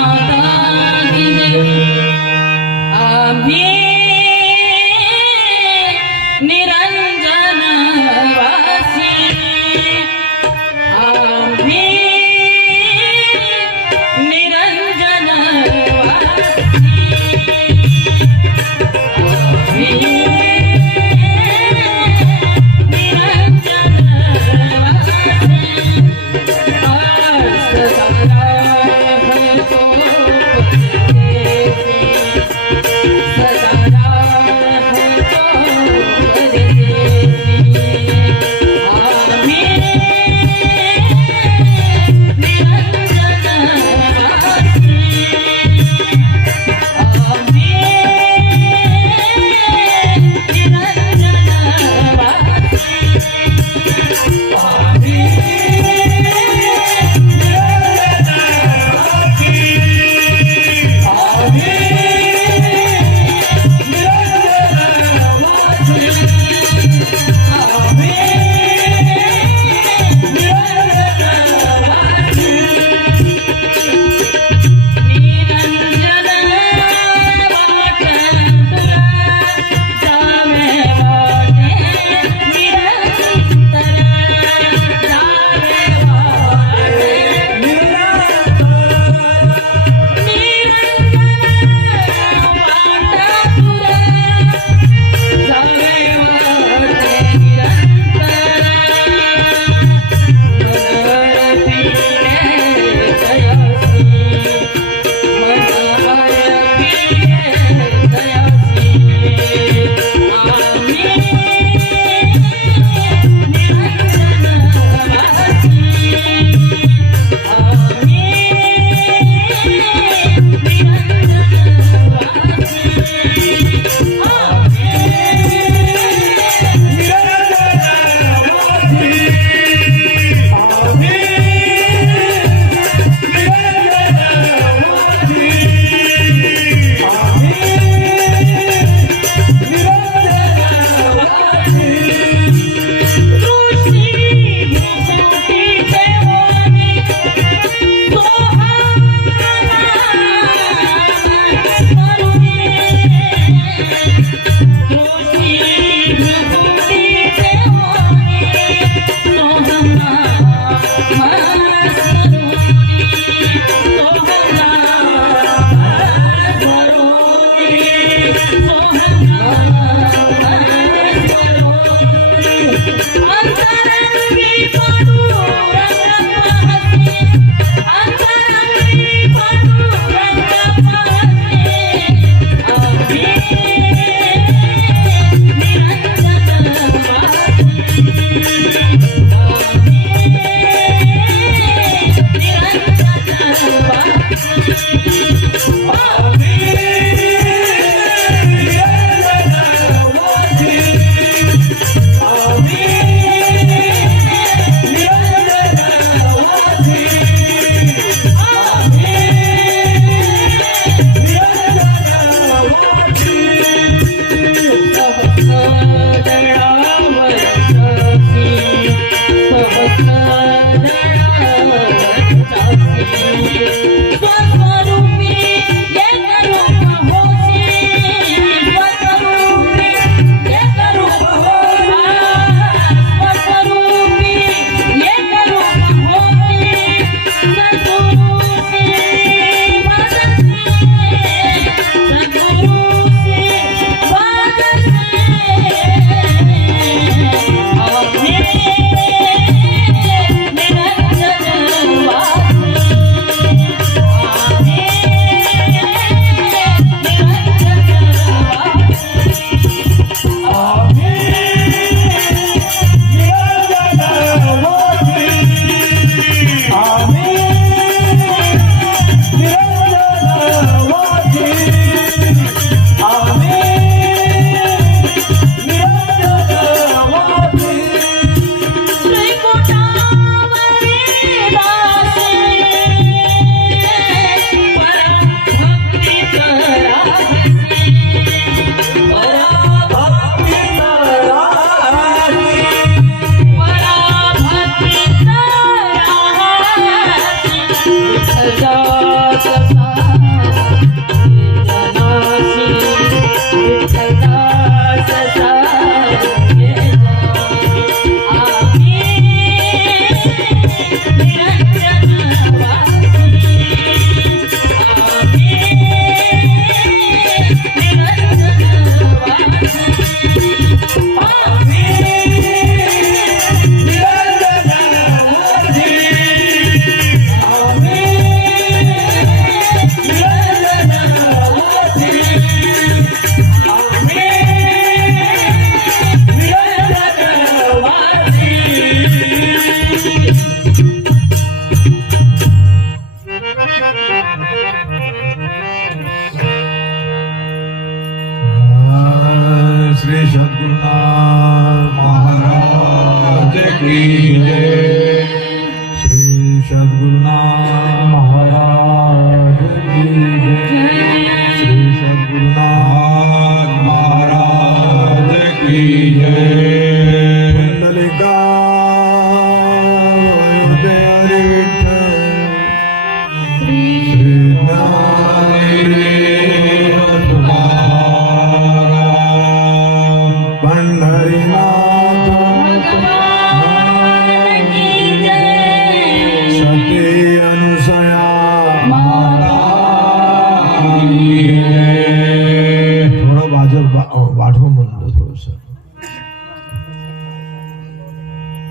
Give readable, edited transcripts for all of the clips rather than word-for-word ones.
तो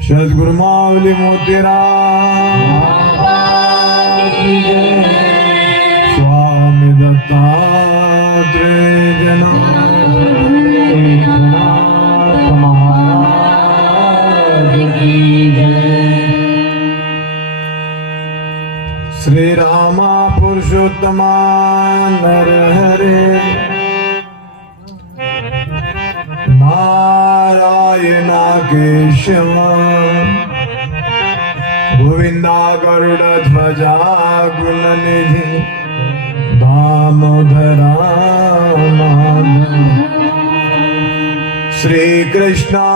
सद्गुरु माऊली मोतीराम स्वामी दत्तात्रेय जना श्री रामा पुरुषोत्तमा नरहरे नारायणा केशव गोविंदा गरुड़ ध्वजा गुणनिधि दामोदरा श्री कृष्णा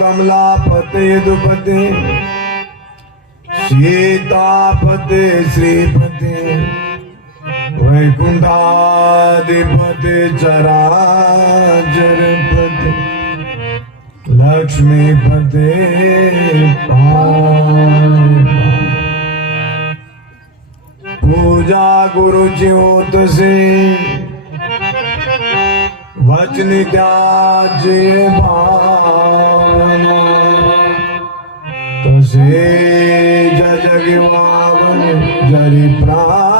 कमलापते दुपते सीतापते श्रीपते वैकुंठाधिपते चराचरपते लक्ष्मीपते पूजा गुरु ज्योत से वचन त्याज्य भावना तसे जगवावन जरि प्राण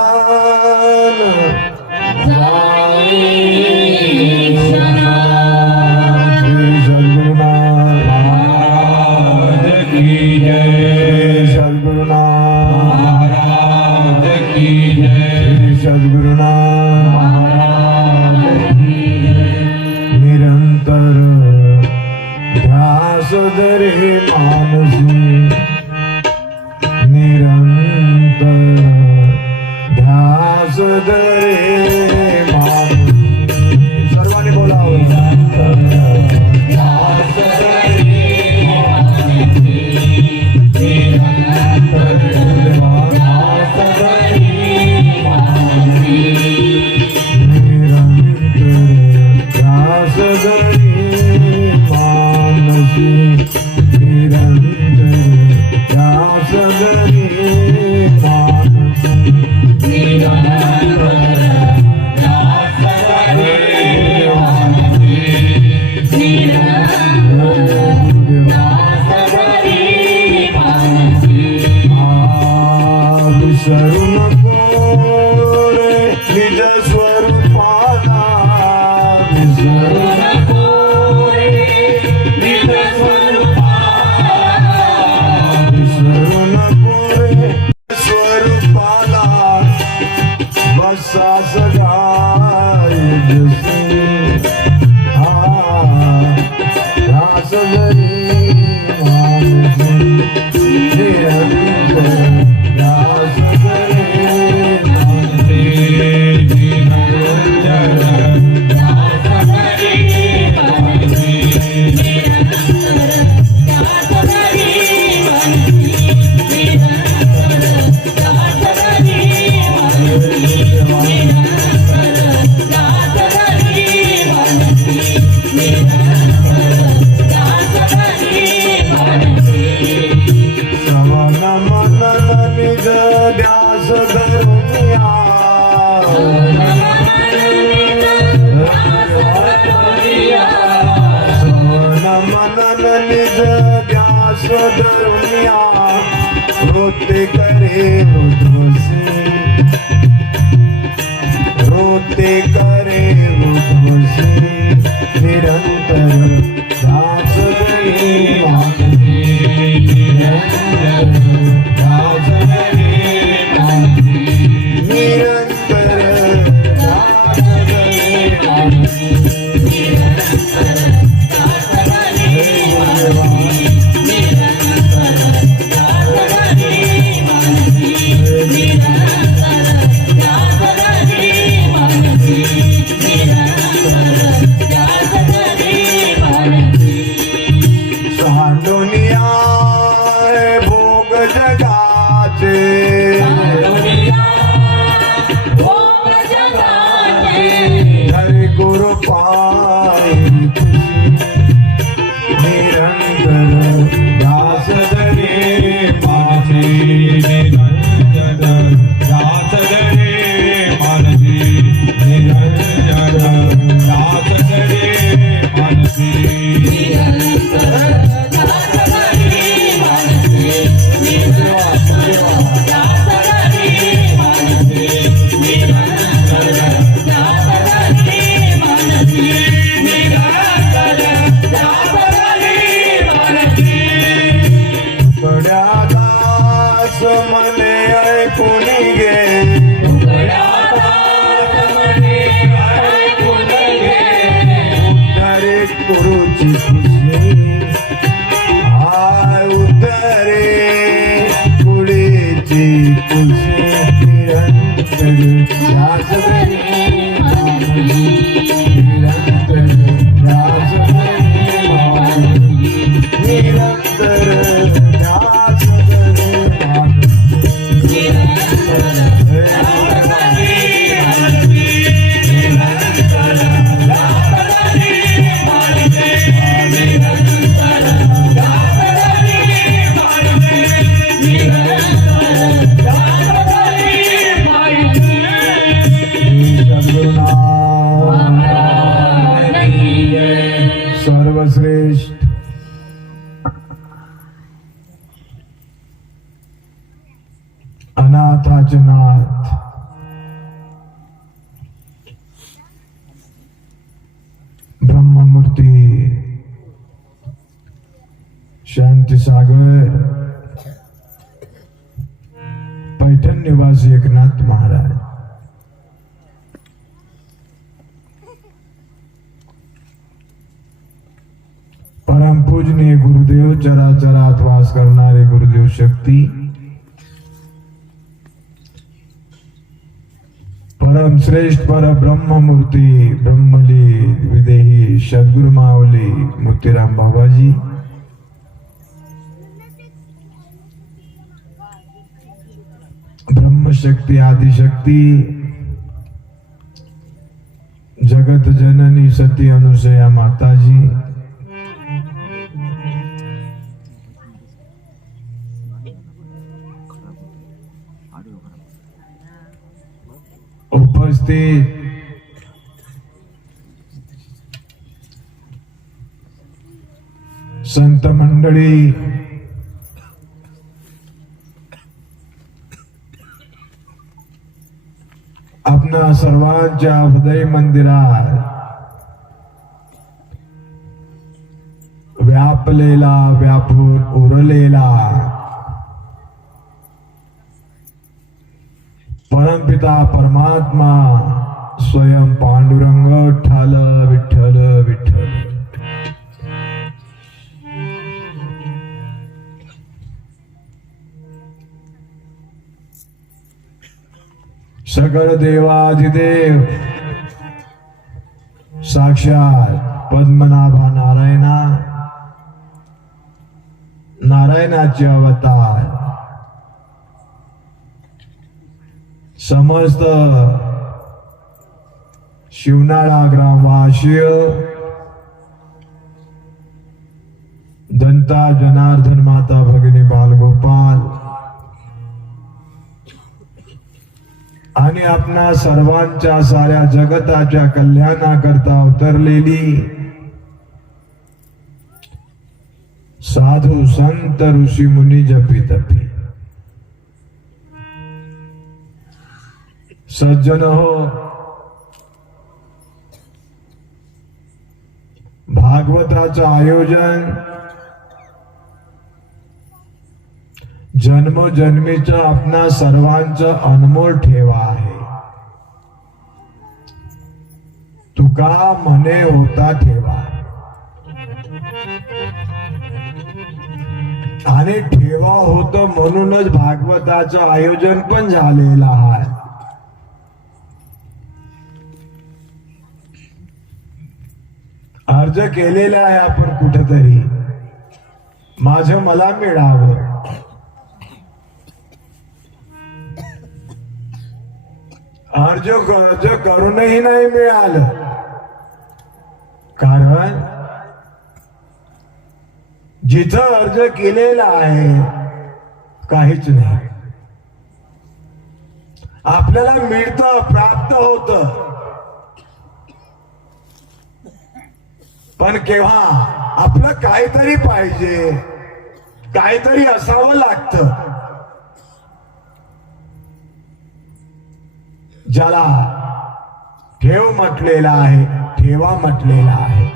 निरंतर ध्यास धरे मानसी निरंतर ध्यास धरे मानसी सर्वांनी बोलावं ध्यास धरे मानसी निरंतर ध्यास धरे मानसी रोते करे रोते करे निरंतर दास गए दास निरंतर Thank you. ध्यास धरे मानवी निरंतर ध्यास धरे मानवी निरंतर ध्यास धरे मानवी सर्वश्रेष्ठ अनाथाचे नाथ ब्रह्ममूर्ती शांती सागर पैठण निवासी एकनाथ महाराज परम पूजनीय गुरुदेव चराचरात वास करणारे गुरुदेव शक्ती परम श्रेष्ठ पर ब्रह्ममूर्ती ब्रह्मली विदेही सद्गुरु माऊली मोतीराम बाबाजी ब्रह्मशक्ती आदिशक्ती जगत जननी सती अनुसया माताजी उपस्थित संत मंडळी आपणा सर्वांच्या हृदय मंदिरात व्यापलेला व्यापून उरलेला परमपिता परमात्मा स्वयं पांडुरंग ठाल विठ्ठल विठ्ठल सकळ देवाधिदेव साक्षात पद्मनाभा नारायणाचे अवतार समस्त शिवनाळा ग्रामवासीय दंता जनार्दन माता भगिनी बालगोपाल आणि आपणा सर्वांच्या साऱ्या जगताच्या कल्याणाकरता अवतरलेली साधू संत ऋषी मुनी जपी तपी सज्जन हो भागवताचं आयोजन जन्मोजन्मीचं आपणा सर्वांचं अनमोल ठेवा आहे तुका म्हणे होता ठेवा आणि ठेवा होत म्हणूनच भागवताचं आयोजन पण झालेलं आहे अर्ज केलेला आहे आपण कुठेतरी माझं मला मिळावं अर्ज करूनही नाही मिळालं कारण जिथं अर्ज केलेला आहे काहीच नाही आपल्याला मिळतं प्राप्त होतं पण केव्हा आपलं काहीतरी पाहिजे काहीतरी असावं लागतं ज्याला ठेव म्हटलेला आहे ठेवा म्हटलेला आहे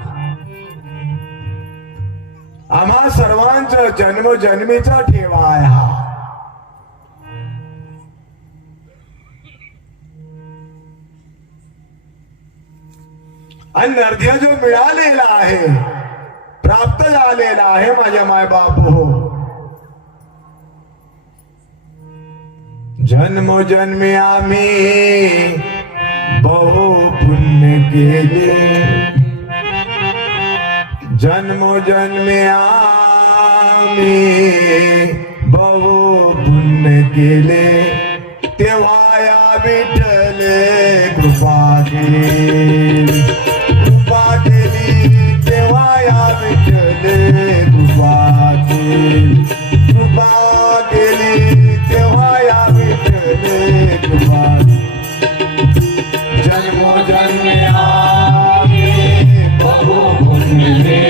आम्हा सर्वांचं जन्मजन्मीचा ठेवा आहे हा आणि अर्ध्य जो मिळालेला आहे प्राप्त झालेला आहे माझ्या माय बाप हो जन्मोजन्मी आम्ही बहु पुण्य केले, जन्मोजन्मी आम्ही बहु पुण्य केले, तेव्हा या विठ्ठले कृपा केली, कृपा केली तेव्हा या विठ्ठले कृपा केली, कृपा केली तेव्हा या विठ्ठले कृपा केली. जन्मोजन्मी आम्ही बहु पुण्य केले,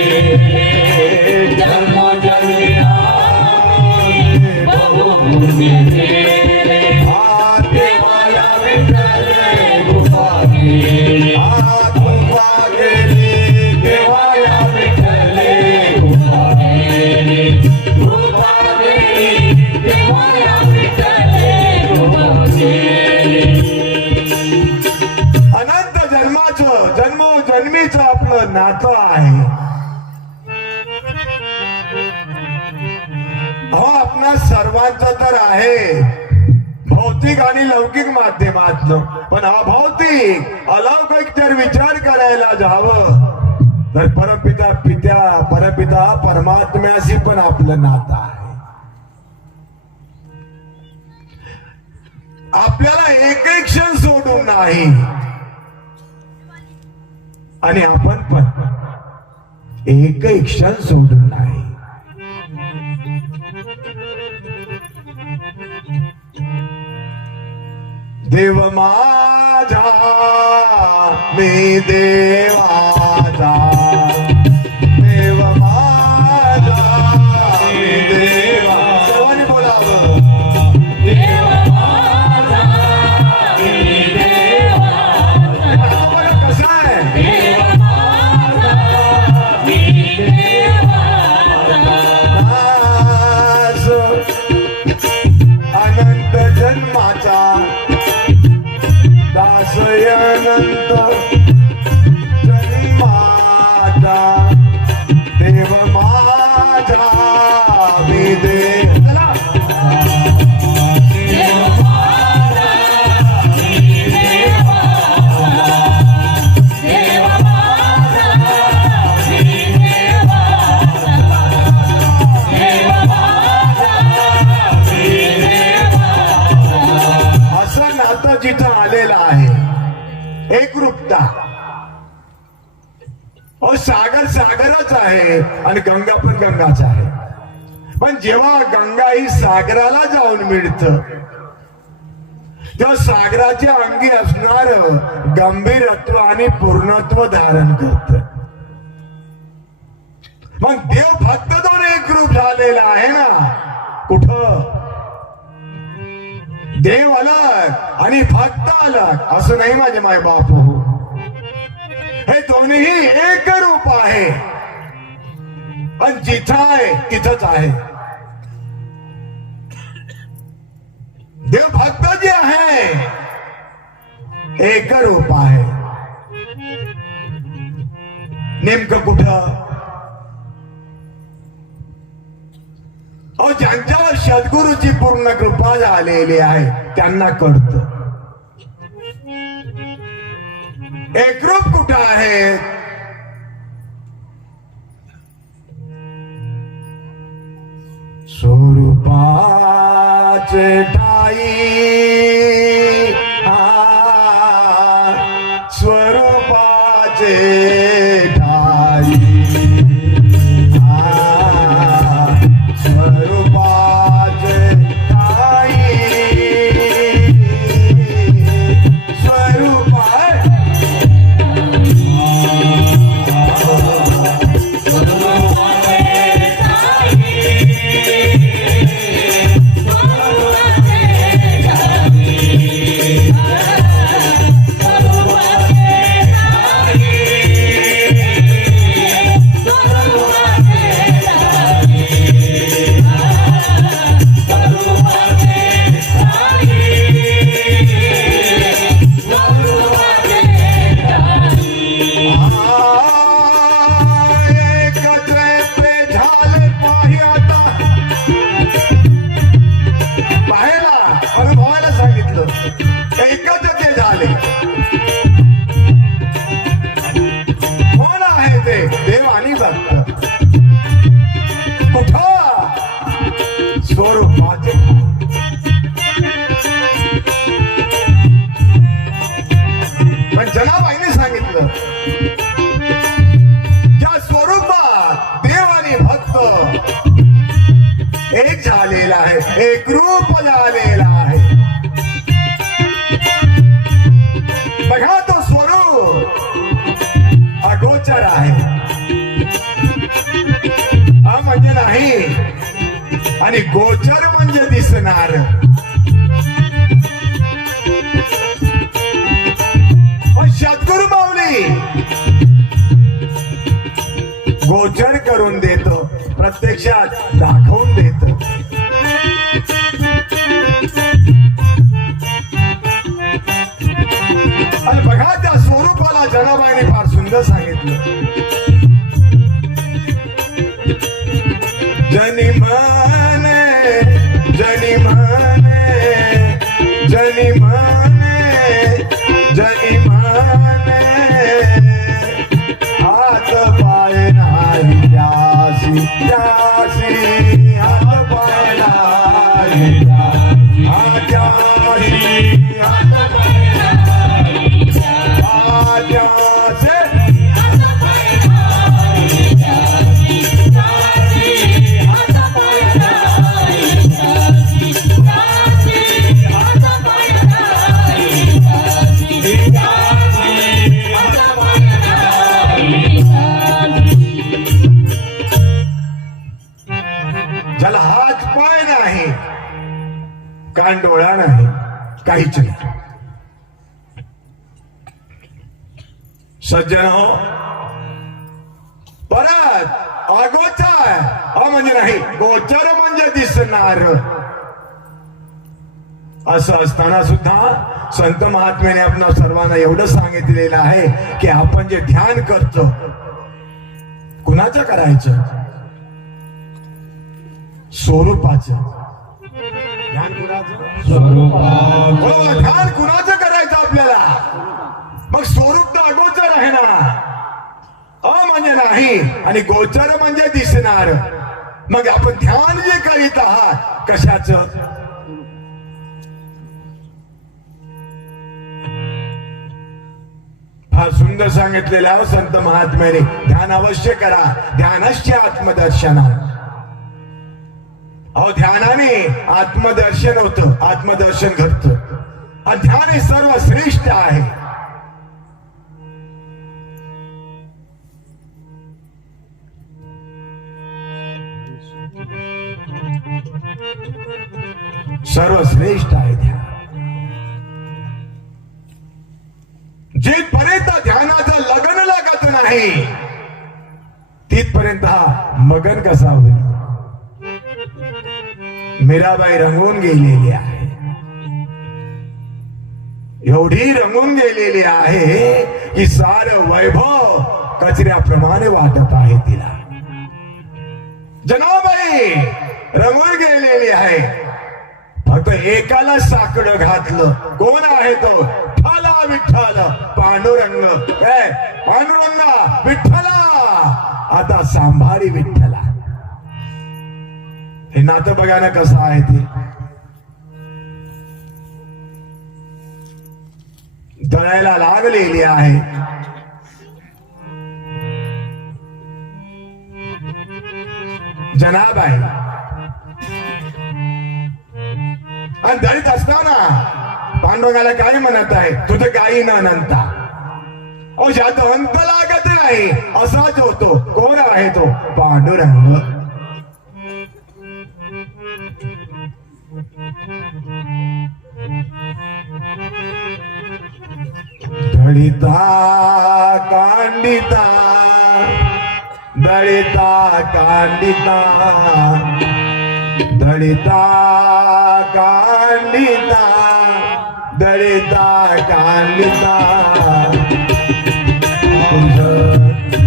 जन्मोजन्मी आम्ही बहु पुण्य केले, तेव्हा या विठ्ठले कृपा केली, कृपा केली तेव्हा या विठ्ठले कृपा केली, कृपा केली तेव्हा या विठ्ठले कृपा केली. अनंत जन्माचं जन्मोजन्मीचं आपलं नातं आहे. हो आपणा सर्वांचं तर आहे भौतिक आणि लौकिक माध्यमातलं, पण अभौतिक अलौकिक जर विचार करायला जावं तर परपिता परमात्म्याशी पण आपलं नातं आहे. आपल्याला एकही क्षण सोडून नाही आणि आपण पण एकही क्षण सोडून नाही. देव माझा मी देवाचा, देव माझा मी देवाचा, सर्वांनी बोलावं. देव माझा मी देवाचा, बघा कसं आहे. देव माझा मी देवाचा, अनंत जन्माचा दासयनंत जन्माचा, देव माझा मी देवाचा, देव माझा मी देवाचा, देव माझा मी देवाचा, देव माझा मी देवाचा. असं नातं जिथं आलेलं आहे एकरूपता. सागर सागरच आहे आणि गंगा पण गंगाच आहे. पण जेव्हा गंगा ही सागराला जाऊन मिळतं तेव्हा सागराच्या अंगी असणार गंभीरत्व आणि पूर्णत्व धारण करत. मग देव भक्त दोन एकरूप झालेला आहे ना. कुठं देव अलग आणि भक्त अलग असं नाही माझे माय बाप हो. हे दोन्ही एक रूप आहे पण जिथं आहे तिथंच आहे. देव भक्त जे आहे एक रूप आहे. नेमकं कुठं ज्यांच्यावर सद्गुरूची पूर्ण कृपा झालेली आहे त्यांना कळतं एकरूप कुठं आहे. स्वरूपाचे ठाई स्वरूपाचे ठाई स्वरूपाचे ठाई स्वरूपा एकच ते झाले. कोण आहे ते? देव आणि भक्त. कुठं? स्वरूपाचे. पण जनाबाईने सांगितलं ज्या स्वरूपात देव आणि भक्त एक झालेला आहे, एक रूप झालेला आहे. बघा तो स्वरूप अगोचर आहे, म्हणजे नाही, आणि गोचर म्हणजे दिसणार. सद्गुरु माऊली गोचर करून देतो, प्रत्यक्षात दाखवून देतो. आणि बघा त्या स्वरूपाला जनाबाईने फार सुंदर सांगितलं. जनी म्हणे, जनी म्हणे, जनी म्हणे, जनी म्हणे, हात पाय नाही त्यासी, त्यासी हात पाय नाही त्यासी, हात पाय नाही त्यासी. ज्याला हात पाय नाही, कान डोळा नाही, काहीच नाही. सज्जन हो, परत अगोचर म्हणजे नाही, गोचर म्हणजे दिसणार. असं असताना सुद्धा संत महात्म्याने आपण सर्वांना एवढं सांगितलेलं आहे की आपण जे ध्यान करतो, कुणाचं करायचं? स्वरूपाचं. ध्यान कुणाचं? स्वरूपाचं. ध्यान कुणाचं करायचं आपल्याला? मग स्वरूप तर अगोचर आहे ना, म्हणजे नाही, आणि गोचर म्हणजे दिसणार. मग आपण ध्यान जे करीत आहात कशाचं? फार सुंदर सांगितलेलं आहे संत महात्म्याने. ध्यान अवश्य करा, ध्यानश्च आत्मदर्शना. अहो ध्यानाने आत्मदर्शन होतं, आत्मदर्शन घडतं. आणि ध्यान हे सर्वश्रेष्ठ आहे. सर्वश्रेष्ठ आहे ध्यान. जिथपर्यंत ध्यानाचं लगन लागत नाही तिथपर्यंत हा मगन कसा होईल? मीराबाई रंगून गेलेली आहे, एवढी रंगून गेलेली आहे की सारं वैभव कचऱ्याप्रमाणे वाटत आहे तिला. जनाबाई रंगून गेलेली आहे. फक्त एकाला साकडं घातलं. कोण आहे तो? ठला विठ्ठल पांडुरंग. काय पांडुरंगा विठ्ठला, आता सांभारी विठ्ठला. हे नातं बघा ना कसं आहे ते. दळायला लागलेली आहे. जनाबाई आणि दळीत असताना पांडुरंगाला काय म्हणत आहे? तुझं काही न अनंता. अहो ज्यात अंत लागत नाही असाच होतो. कोण आहे तो? पांडुरंग. दळिता कांडिता, दळिता कांडिता, दळिता कांडिता, दळिता कांडिता.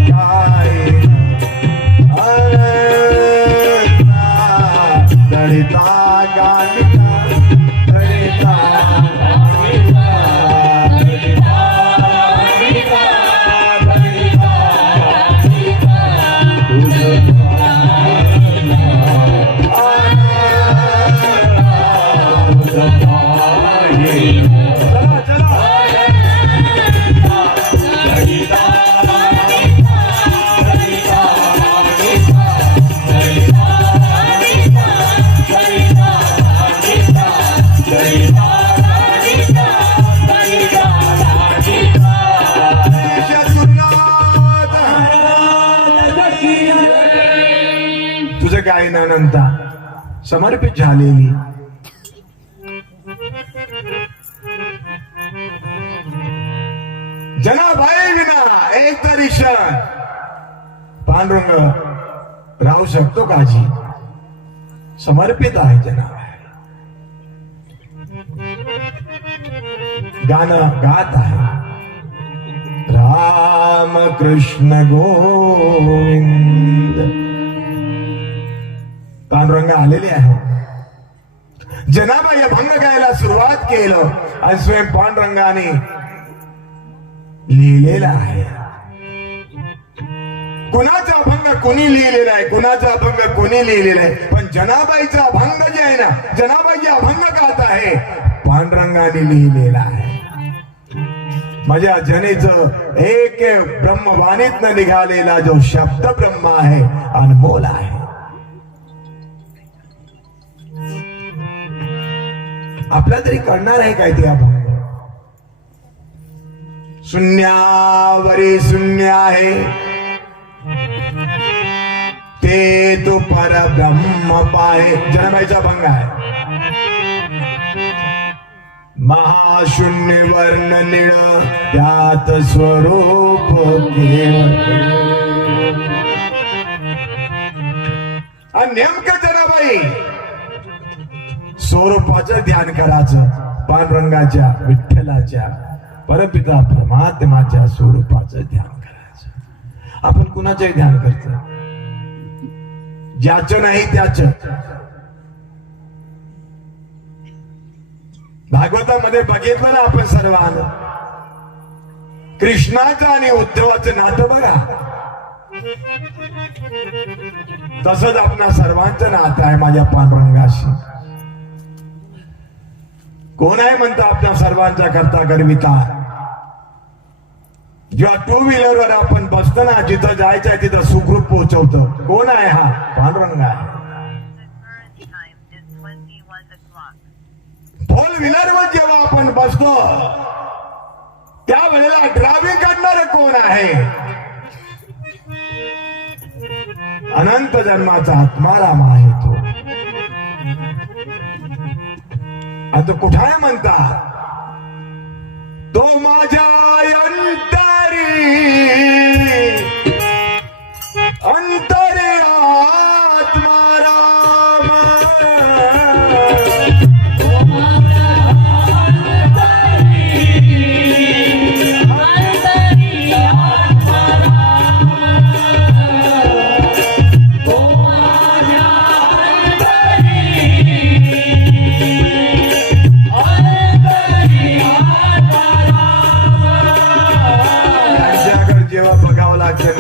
काय दळिता कांडिता, दळिता दीनानंता समर्पित झालेली. जनाबाई विना एक तरी क्षण पांडुरंग राहू शकतो काजी. समर्पित आहे जनाबाई. गाणं गात आहे राम कृष्ण गोविंद. पांडुरंग आलेले आहे. जनाबाई अभंग गायला सुरुवात केलं आणि स्वयं पांडुरंगाने लिहिलेला आहे. कुणाचा अभंग कोणी लिहिलेला आहे, कुणाचा अभंग कोणी लिहिलेला आहे, पण जनाबाईचा अभंग जे आहे ना, जनाबाई अभंग गात आहे पांडुरंगाने लिहिलेला आहे. माझ्या जनेचं एक ब्रह्मवाणीतनं निघालेला जो शब्द ब्रह्म आहे अनमोल आहे. आपल्या तरी कळणार आहे काय ते अभंग. शून्यावरी शून्य आहे ते तो परब्रह्म पाहे. जनाबाईचा अभंग आहे. महाशून्य वर्ण निळ त्यात स्वरूप केवळ. आणि नेमकं जनाबाई स्वरूपाचं ध्यान करायचं. पांडुरंगाच्या विठ्ठलाच्या परमपिता परमात्म्याच्या स्वरूपाचं ध्यान करायचं. आपण कुणाचंही ध्यान करतो, ज्याचं नाही त्याचं. भागवतामध्ये बघितलं ना आपण सर्वांना, कृष्णाचं आणि उद्धवाचं नातं बघा. तसंच आपणा सर्वांचं नातं आहे माझ्या पांडुरंगाशी. कोण आहे म्हणता आपल्या सर्वांच्या करता करविता. जेव्हा टू व्हीलर वर आपण बसतो ना, जिथं जायचं आहे तिथं सुखरूप पोहोचवतो. कोण आहे हा? पांडुरंग आहे. फोर व्हीलर वर जेव्हा आपण बसतो त्यावेळेला ड्रायव्हिंग करणारे कोण आहे? अनंत जन्माचा आत्माराम आहे तो. आता कुठे आहे म्हणता? तो माझ्या अंतरी अंतरी आत्माराम.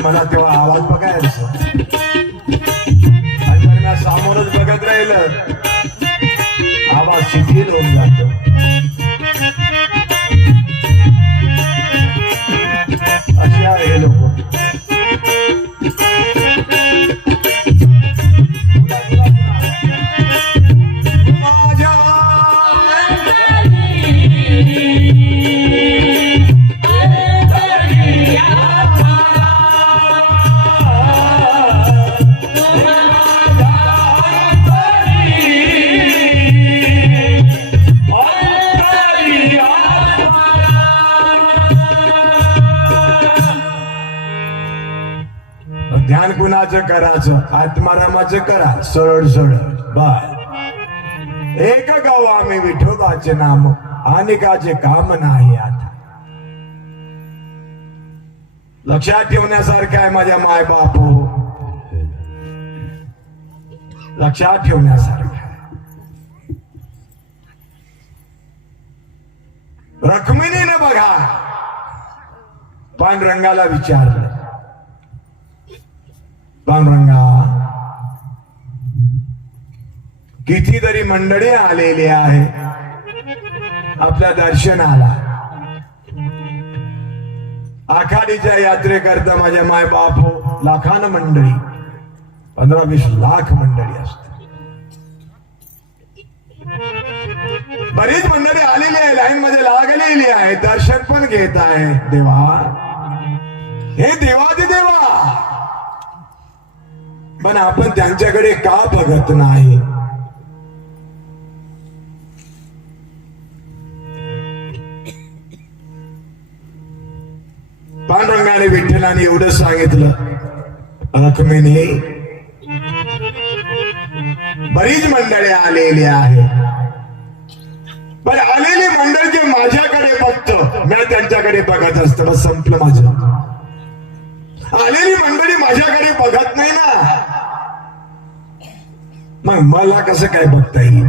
मला तेव्हा आवाज बघायचा आणि मला सामोरच बघत राहिलं, आवाज शिथिल होऊन जातो. असे आहे हे लोक. ध्यान कुणाचं करायचं? आत्मारामाचं करा, सरळ सरळ बर. एक गाव आम्ही विठोबाचे नाम, अनेकाचे काम नाही. आता लक्षात ठेवण्यासारखं आहे माझ्या माय बाप हो, लक्षात ठेवण्यासारखं आहे. रखमिनीने बघा पांडुरंगाला विचारलं, पांडुरंगा कितीतरी मंडळी आलेली आहे आपल्या दर्शनाला. आखाडीच्या यात्रेकरता माझ्या माय बाप हो लाखान मंडळी, 15-20 लाख मंडळी असते. बरीच मंडळी आलेली आहे, लाईन मध्ये लागलेली आहे, दर्शन पण घेत आहे. देवा, हे देवादिदेवा, पण आपण त्यांच्याकडे का बघत नाही? पांडुरंगाने विठ्ठलाने एवढं सांगितलं, रखमेने बरीच मंडळी आलेली आहे, पण आलेली मंडळ जे माझ्याकडे बघतं, मी त्यांच्याकडे बघत असतं, बस संपलं माझं. आलेली मंडळी माझ्याकडे बघत नाही ना, मग मला कसं काय बघता येईल?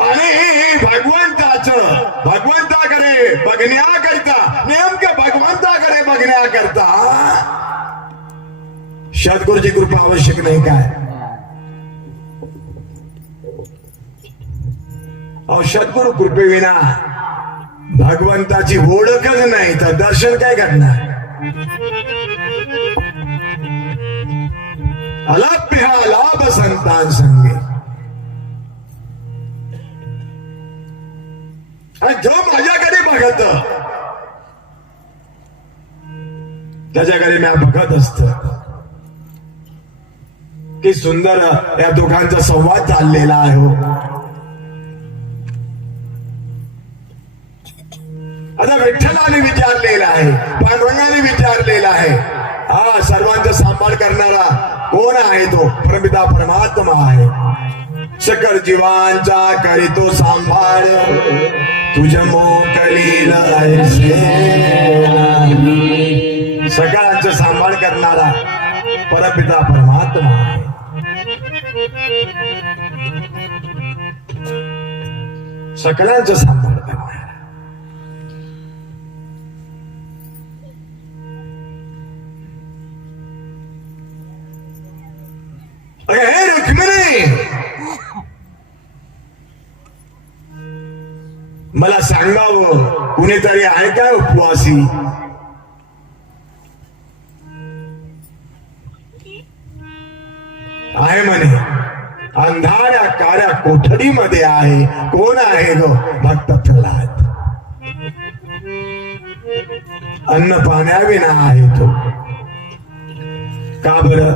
आणि भगवंताकडे बघण्याकरता, नेमकं भगवंताकडे बघण्याकरता सद्गुरूची कृपा आवश्यक नाही काय? सद्गुरु कृपेविना भगवंताची ओळखच नाही तर दर्शन काय करणार? अलाभ्य लाभ संतान संगे. आणि जो माझ्याकडे बघत त्याच्याकडे मी बघत असत. की सुंदर या दोघांचा संवाद चाललेला आहे हो. आता विठ्ठलाने विचारलेला आहे, पांडुरंगाने विचारलेला आहे, हा सर्वांचा सांभाळ करणारा कोण आहे? तो परमपिता परमात्मा आहे. सकल जीवांचा करीतो सांभाळ, तुझ मोकलील सगळ्यांचा सांभाळ करणारा परमपिता परमात्मा आहे. सकलांचा सांभाळ करणारा. हे रुक्मिणी, मला सांगावं कुणीतरी आहे काय उपवासी? आहे म्हणे, अंधाऱ्या काळ्या कोठडीमध्ये आहे. कोण आहे ग? भक्त प्रल्हाद. अन्न पाण्याविना आहे तो. का बरं?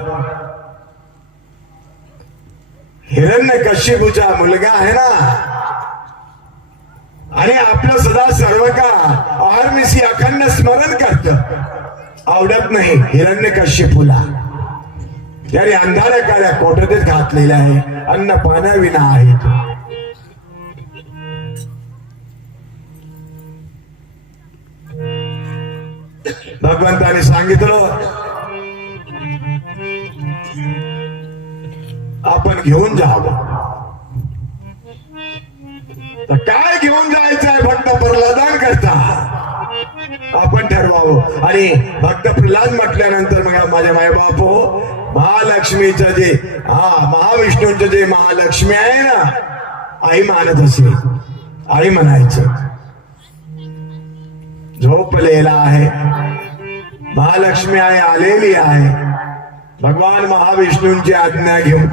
हिरण्यकशिपूचा मुलगा आहे ना, आणि आपलं सदा सर्व का अहर्निशी अखंड स्मरण करत. आवडत नाही हिरण्यकशिपूला. त्याने अंधाऱ्या काळ्या कोठडीत घातलेला आहे. अन्न पाण्याविना आहे तो. भगवंताने सांगितलं आपण घेऊन जावं. तर काय घेऊन जायचं आहे भक्त प्रल्हादान करता आपण ठरवावं. आणि भक्त प्रल्हाद म्हटल्यानंतर मग माझ्या मायबाप हो, महालक्ष्मीचं जे महाविष्णूंचं जे महालक्ष्मी आहे ना, आई मानत असे. आई म्हणायचं. झोपलेला आहे महालक्ष्मी आई आलेली आहे. भगवान महाविष्णूंची आज्ञा घेऊन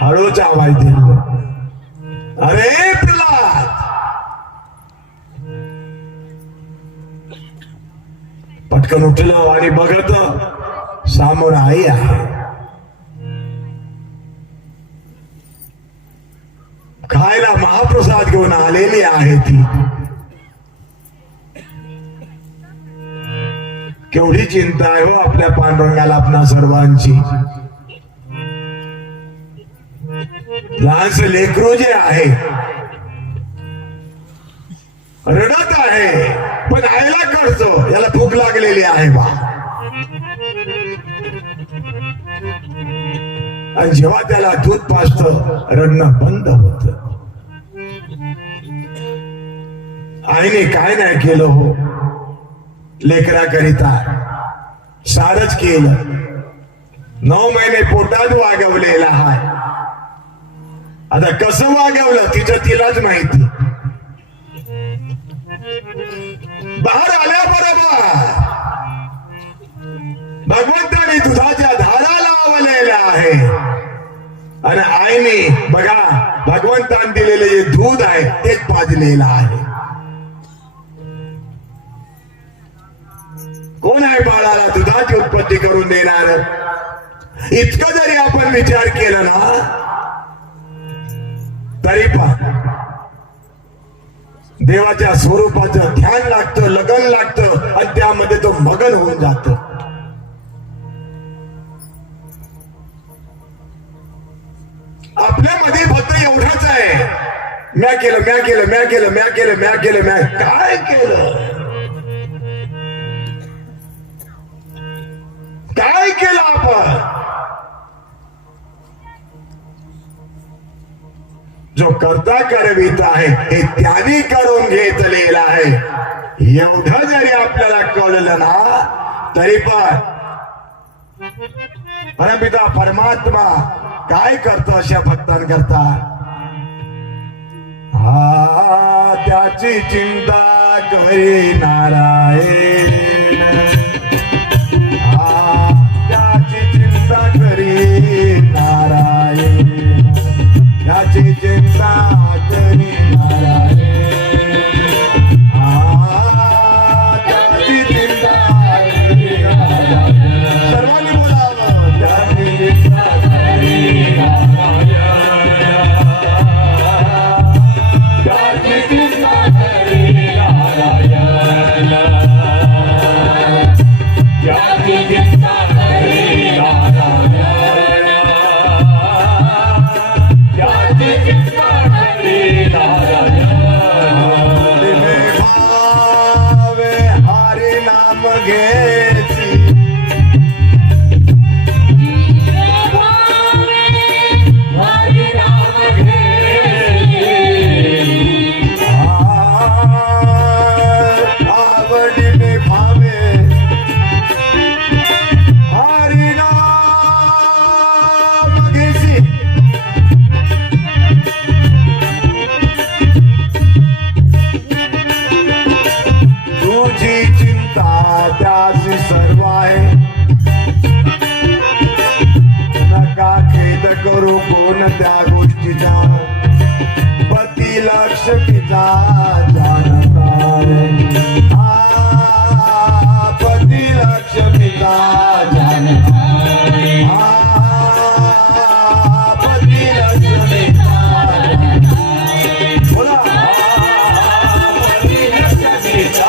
हळूच आवाज दिला, अरे प्रल्हाद. पटकन उठलं आणि बघत समोर आई आहे. खायला महाप्रसाद घेऊन आलेली आहे ती. केवढी चिंता आहे हो आपल्या पांडुरंगाला आपणा सर्वांची. लहानसे लेकरू जे आहे रडत आहे, पण आईला कळतो याला भूक लागलेली आहे बा. आणि जेव्हा त्याला दूध पाजत रडणं बंद होत. आईने काय नाही केलं हो लेकराकरिता? सारच केलं. 9 महिने पोटात वागवलेला आहे. आता कसं वागवलं तिचं तिलाच माहिती. बाहेर आल्याबरोबर भगवंताने दुधाच्या धारा लावलेल्या आहे. आणि आईने बघा भगवंताने दिलेले जे दूध आहे तेच पाजलेलं आहे. कोण आहे प्राप्ती करून देणार. इतकं जरी आपण विचार केला ना तरी पण देवाच्या स्वरूपाचं ध्यान लागतं, लगन लागतं आणि त्यामध्ये तो मगन होऊन जातो. आपल्यामध्ये फक्त एवढंच आहे, म्या केलं म्या केलं म्या केलं म्या केलं म्या केलं म्या काय केलं, काय केलं आपण. जो करता करवित आहे हे त्याने करून घेतलेलं आहे. एवढं जरी आपल्याला कळलं ना तरी पण परमपिता परमात्मा काय करतो अशा भक्तांकरता. हा त्याची चिंता करी नारायण, हा त्याची चिंता करी नारायण, त्याची चिंता करी नारायण, हा त्याची चिंता करी नारायण. सर्वांनी बोलावं, त्याची चिंता करी नारायण, त्याची चिंता करी नारायण, त्याची चिंता करी नारायण. भावे हरि नाम घेती, आवडीने भावे हरि नाम घेसी. तुझी चिंता त्याची सर्व आहे, नका खेद करू कोणत्या गोष्टीचा, पती लक्ष्मीचा जाणता रे. पती लक्ष्मीचा जाणता रे, पती लक्ष्मीचा जाणता रे. बोला पती लक्ष्मीचा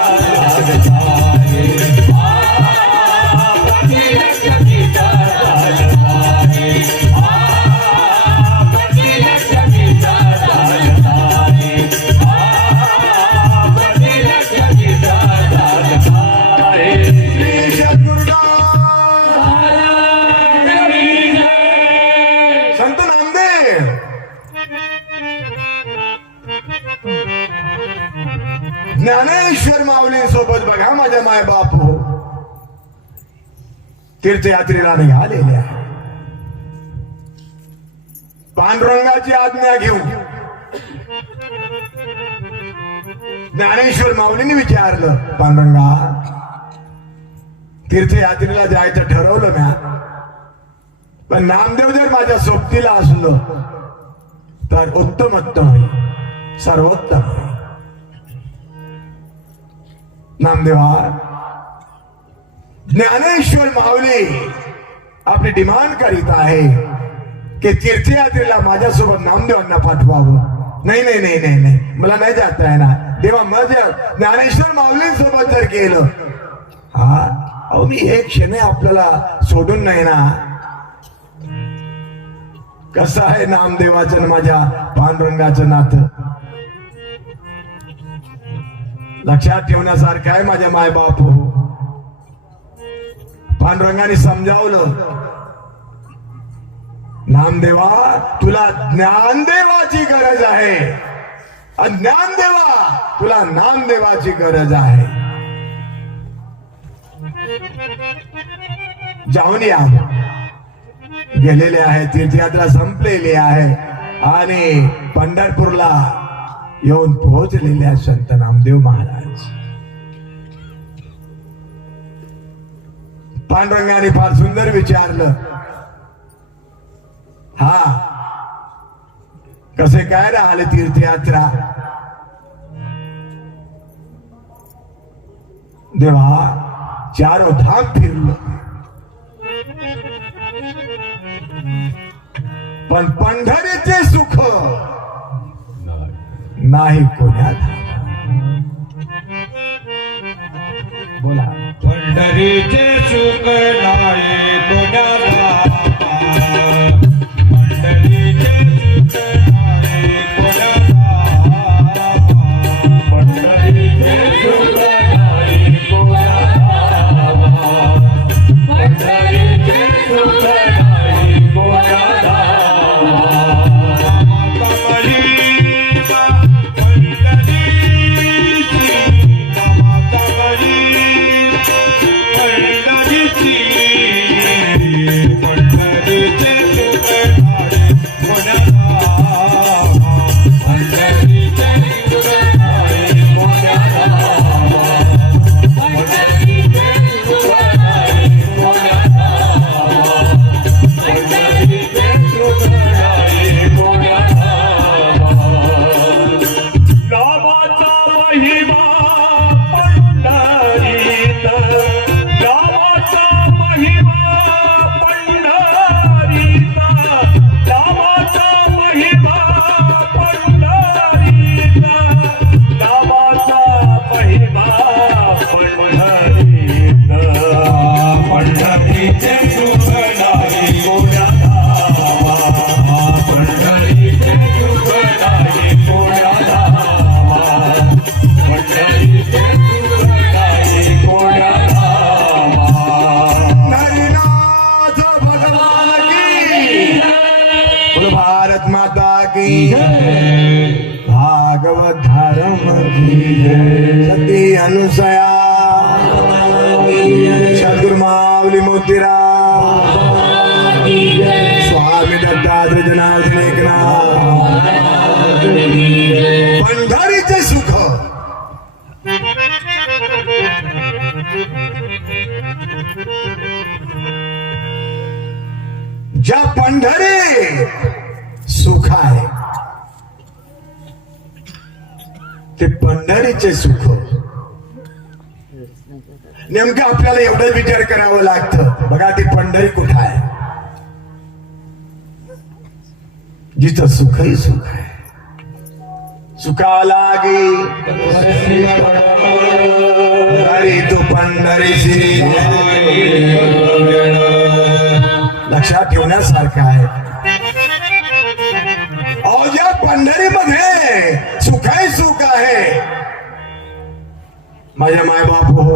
संत नामदेव ज्ञानेश्वर माऊली सोबत बघा माझ्या माय बाप हो तीर्थयात्रेला निघालेल्या. पांडुरंगाची आज्ञा घेऊन ज्ञानेश्वर माऊलीने विचारलं, पांडुरंगा तीर्थयात्रेला जायचं ठरवलं म्या, पण नामदेव जर माझ्या सोबतीला असलो तर उत्तमोत्तम होईल, सर्वोत्तम होईल. नामदेवा ज्ञानेश्वर माऊली आपली डिमांड करीत आहे की तीर्थयात्रेला माझ्यासोबत नामदेवांना पाठवावं. नाही नाही नाही नाही नाही मला नाही जाता आहे ना देवा, माझ्या ज्ञानेश्वर माऊलींसोबत जर गेलं, हा अहो मी एक क्षण आपल्याला सोडून नाही ना. कसं आहे नामदेवाचं माझ्या पांडुरंगाचं नातं लक्षात ठेवण्यासारखं आहे माझ्या माय बाप हो. पांडुरंगाने समजावलं, नामदेवा तुला ज्ञानदेवाची गरज आहे, ज्ञानदेवा तुला नामदेवाची गरज आहे. जाऊन या, गेलेले आहे, तीर्थयात्रा संपलेली आहे आणि पंढरपूरला येऊन पोहोचलेले आहे संत नामदेव महाराज. पांडुरंगाने फार सुंदर विचारलं, हा कसे काय राहिले तीर्थयात्रा. देवा चारो धाम फिरलो, पण पंढरीचे सुख नाही कोणाला. बोला. पंढरीचे सुख नाही कोणाला, पंढरीचे सुख नाही कोणाला, पंढरीचे सुख नाही कोणाला, पंढरीचे सुख नाही कोणाला. भारत माता की भागवत धर्म की सती अनुसया सद्गुरु माऊली मोतीराम स्वामी दत्तात्रय जनार्दन एकनाथ. पंढरीचे सुख ज्या पंढरी सुख आहे ते पंढरीचे सुख. नेमकं आपल्याला एवढं विचार करावं लागतं. बघा ती पंढरी कुठं आहे, जिथं सुखही सुख आहे. सुखा लागी हरी तू पंढरीशी. लक्षात ठेवण्यासारखं आहे. या पंढरीमध्ये सुखही सुख आहे. माझ्या मायबाप हो,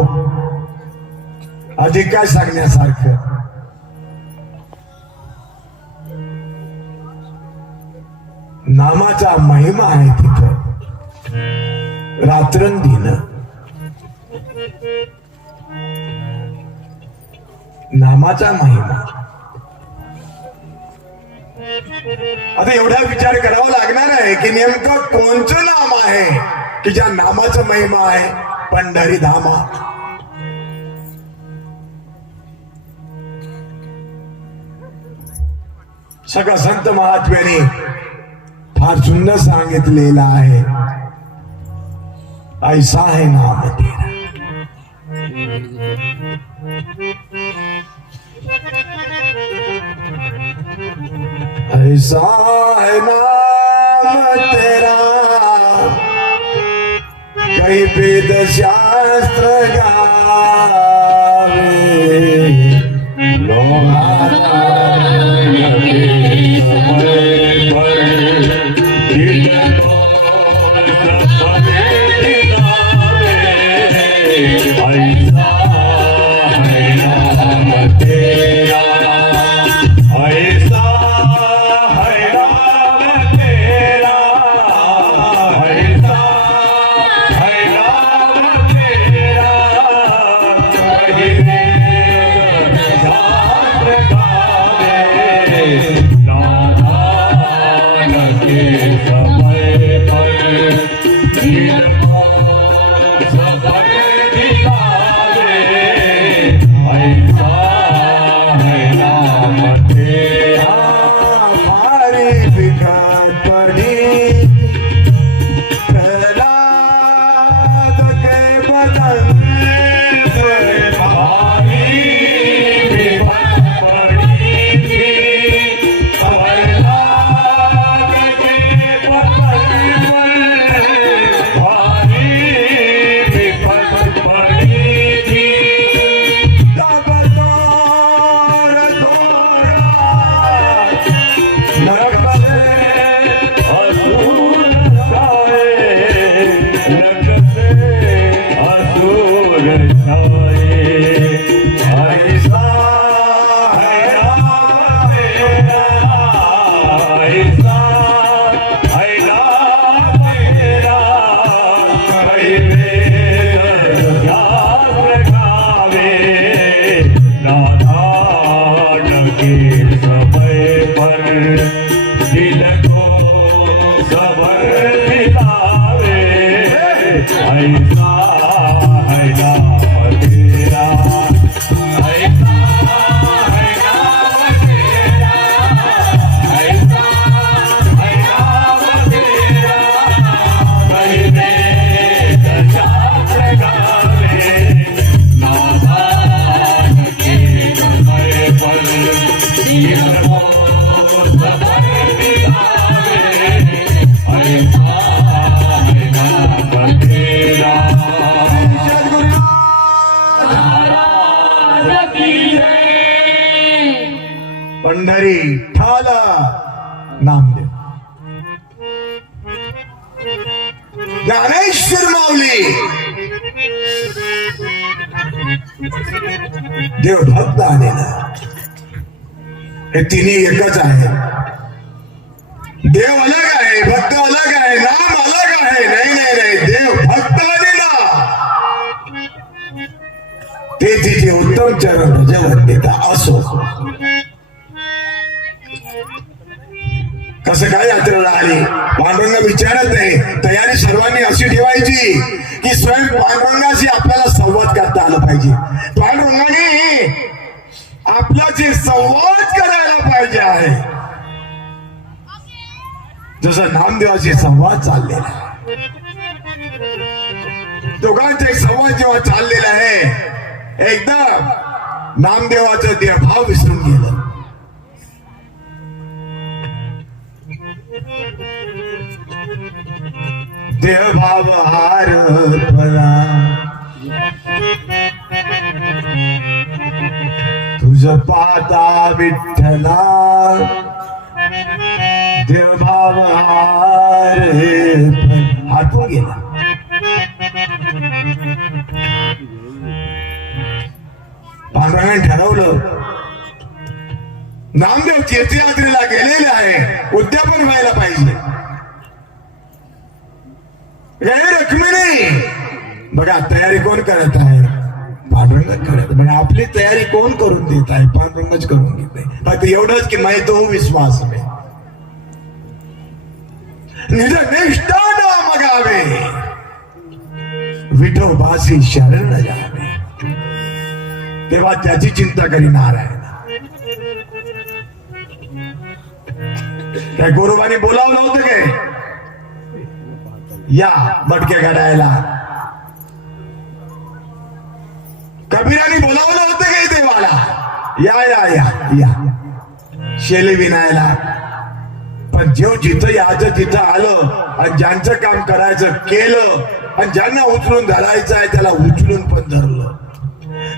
अधिक काय सांगण्यासारखं. नामाचा महिमा आहे तिथं रात्रंदिन. नामाचा महिमा. आता एवढा विचार करावा लागणार आहे की नेमकं कोणचं नाम आहे की ज्या नामाचा महिमा आहे. पंढरी धामा. सगळं संत महात्म्याने फार सुंदर सांगितलेलं आहे. ऐसा है नाम तेरा. ऐसा है नाम तेरा कहीं वेद शास्त्र गावे. ऐसा है नाम तेरा, ऐसा है नाम तेरा, ऐसा है नाम तेरा, महिमे दशास्त्र गावे, नादान के नमय पल, निर्मोह सफल दिलावे, ऐसा है नाम तेरा। पंढरी ठाला नामदेव ज्ञानेश्वर माऊली देव भक्त आलेला हे तिन्ही एकच आहे. देव अलग आहे, भक्त अलग आहे, नाम अलग आहे. नाही नाही नाही, देव भक्त आलेला ते तिथे उत्तम चरण रजवंतिता असो. कसं काय यात्रेला आली पांडुरंग विचारत नाही. तयारी सर्वांनी अशी ठेवायची की स्वयं पांडुरंगाशी आपल्याला संवाद करता आला पाहिजे. पांडुरंगाने आपल्याशी संवाद करायला पाहिजे आहे. जसं नामदेवाशी संवाद चाललेला आहे. दोघांचा एक संवाद जेव्हा चाललेला आहे एकदम नामदेवाचं ते भाव विसरून गेलं. देवभाव हारपला तुझ पाता विठ्ठला, देवभाव हारपून गेला. पांडुरंगाने ठरवलं नामदेव तीर्थयात्रेला गेलेले आहे, उद्यापन व्हायला पाहिजे. रखमिनी बघा तयारी कोण करत आहे? पांडुरंग करत. म्हणजे आपली तयारी कोण करून देत आहे? पांडुरंगच करून घेत आहे. फक्त एवढंच की मैं तो विश्वास में निज निष्ठा नाम गावे, विठोबासी शरण जावे. तेव्हा त्याची चिंता करी नारायण. काय गुरुबानी बोलावलं होतं काय? या मटके काढायला. कबीराने बोलावलं होतं काय देवाला? या या या या शेले विणायला. पण जेव जिथं याचं तिथं आलं आणि ज्यांचं काम करायचं केलं आणि ज्यांना उचलून धरायचं आहे त्याला उचलून पण धरलं.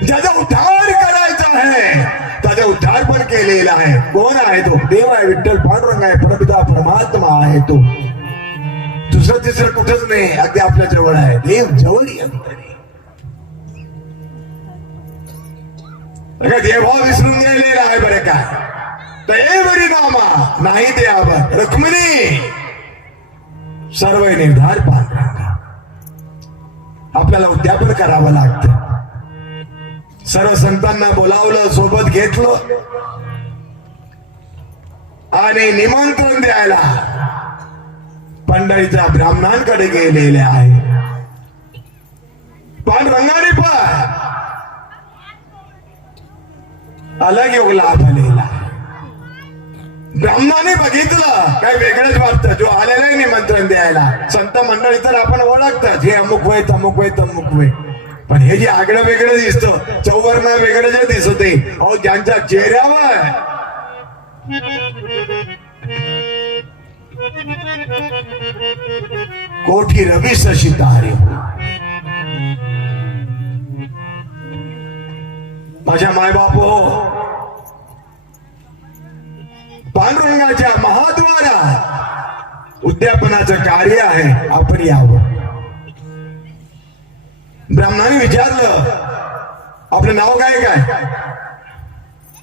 ज्याचा उद्धार करायचा आहे त्याचा उद्धार पण केलेला आहे. कोण आहे तो? देव आहे, विठ्ठल पांडुरंग आहे, परमपिता परमात्मा आहे. तो दुसरं तिसरं कुठंच नाही, अगदी आपल्या जवळ आहे. देव जवळ अंतरी. देवभाव विसरून गेलेला आहे बरे काय. तयेवरी नामा नाही द्यावर रखमिनी सर्व निर्धार पांडुरंगा. आपल्याला उद्यापन करावं लागतं. सर्व संतांना बोलावलं, सोबत घेतलं आणि निमंत्रण द्यायला पंढरीच्या ब्राह्मणांकडे गेलेले आहे. पांडुरंगाने पण अलग योग लाभ आलेला. ब्राह्मणाने बघितलं काय वेगळंच वाटतं. जो आलेला आहे निमंत्रण द्यायला संत मंडळी तर आपण ओळखतात, हे अमुक वय तमुक वय तमुक वय. पण हे जे आगळं वेगळं दिसतं, चौवर्णा वेगळं जे दिसते, अहो ज्यांच्या चेहऱ्यावर कोठी रवी शशी तारे. माझ्या मायबापो, पांडुरंगाच्या महाद्वारात उद्यापनाचं कार्य आहे, आपण यावं. ब्राह्मणाने विचारलं आपलं नाव काय काय?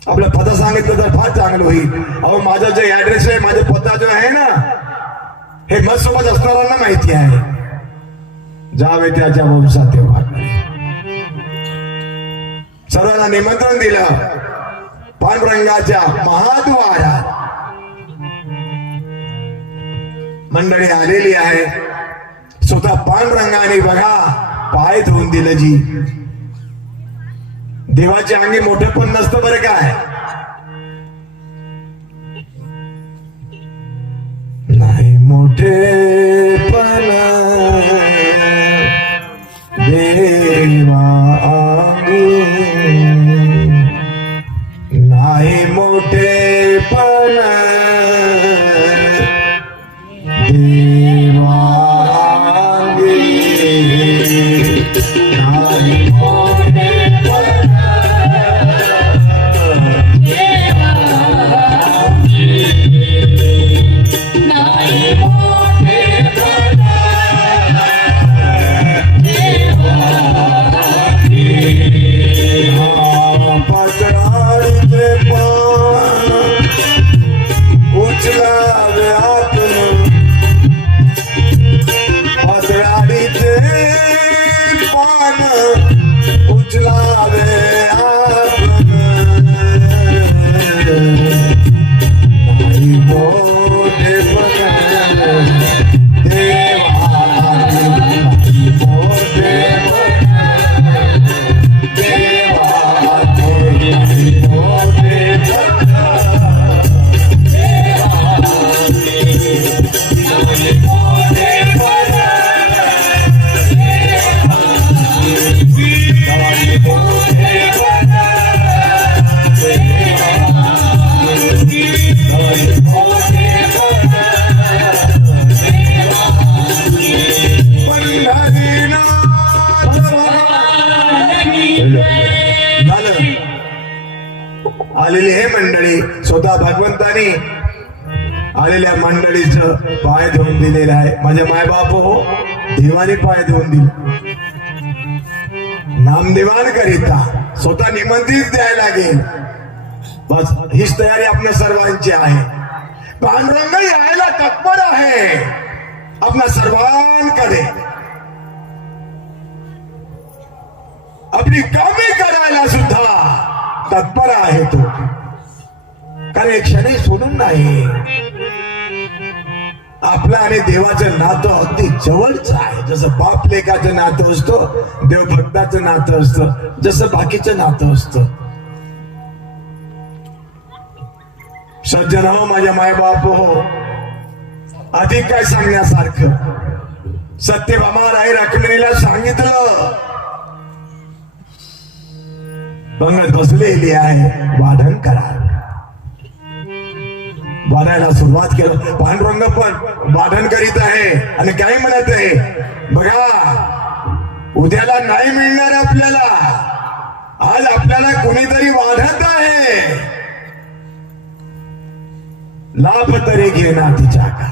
आपलं पत्ता सांगितलं तर फार चांगलं होईल. अहो माझा जो ऍड्रेस आहे, माझा पत्ता जो आहे ना, हे मजसोबत असणाऱ्यांना माहिती आहे. जावे त्याच्या वंशात तेव्हा सर्वांना निमंत्रण दिलं. पांडुरंगाच्या महाद्वारात मंडळी आलेली आहे. स्वतः पांडुरंगाने बघा पाय धुवून दिलं जी. देवाच्या अंगी मोठं पण नसतं बरं काय. नाही मोठे पण देवा अंगी, नाही मोठे पण देवा अंगी, नाही मोठे पण पातळाळीचे पान उचलावे आतून, पातळाळीचे पान उचलावे आतून, नाही मोठे पण देवा, नाही मोठे आलेली हे मंडळी स्वतः भगवंतानी आलेल्या मंडळीचं पाय धुवून दिलेलं आहे. माझ्या मायबाप हो देवाने पाय धुवून दिले. नामदेवान करिता स्वतः निमंत्रित द्यायला लागेल. बस हीच तयारी आपल्या सर्वांची आहे. पांडुरंग यायला तत्पर आहे आपल्या सर्वांकडे. आपली कामे करायला सुद्धा तत्पर आहे तो. कारण एक क्षणी सोडून नाही. आपलं आणि देवाचं नातं अगदी जवळच आहे. जसं बाप लेकाचं नातं असतं, देवभक्ताचं नातं असतं, जसं बाकीचं नातं असतं. सज्जन हो, माझ्या मायबाप हो, अधिक काय सांगण्यासारखं. सत्यभामा राय रखमेला सांगितलं, पंगत बसलेली आहे, वाढण करा. वाढायला सुरुवात केलं. पांडुरंग पण वाढण करीत आहे आणि काय म्हणत आहे बघा, उद्याला नाही मिळणार आपल्याला, आज आपल्याला कोणीतरी वाढत आहे, लाभ तरी घेणार तिच्या का.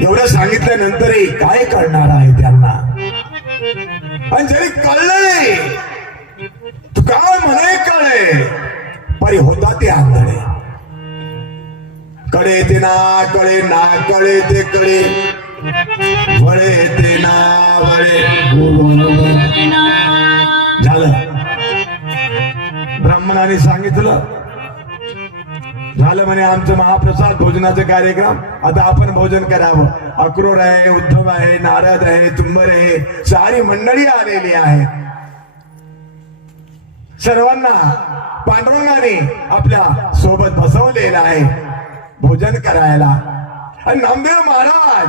एवढं सांगितल्यानंतरही काय करणार आहे त्यांना. आणि जरी कळलं नाही, तू काय म्हणे कळे, परी होता ते आंधळे. कळे ते ना कळे, ना कळे ते कळे, वळे ते ना वळे. झालं. ब्राह्मणाने सांगितलं, झालं म्हणे आमचं महाप्रसाद भोजनाचा कार्यक्रम, आता आपण भोजन करावं. अक्रोर आहे, उद्धव आहे, नारद आहे, तुंबर आहे, सारी मंडळी आलेली आहे. सर्वांना पांडुरंगाने आपल्या सोबत बसवलेलं आहे भोजन करायला. आणि नामदेव महाराज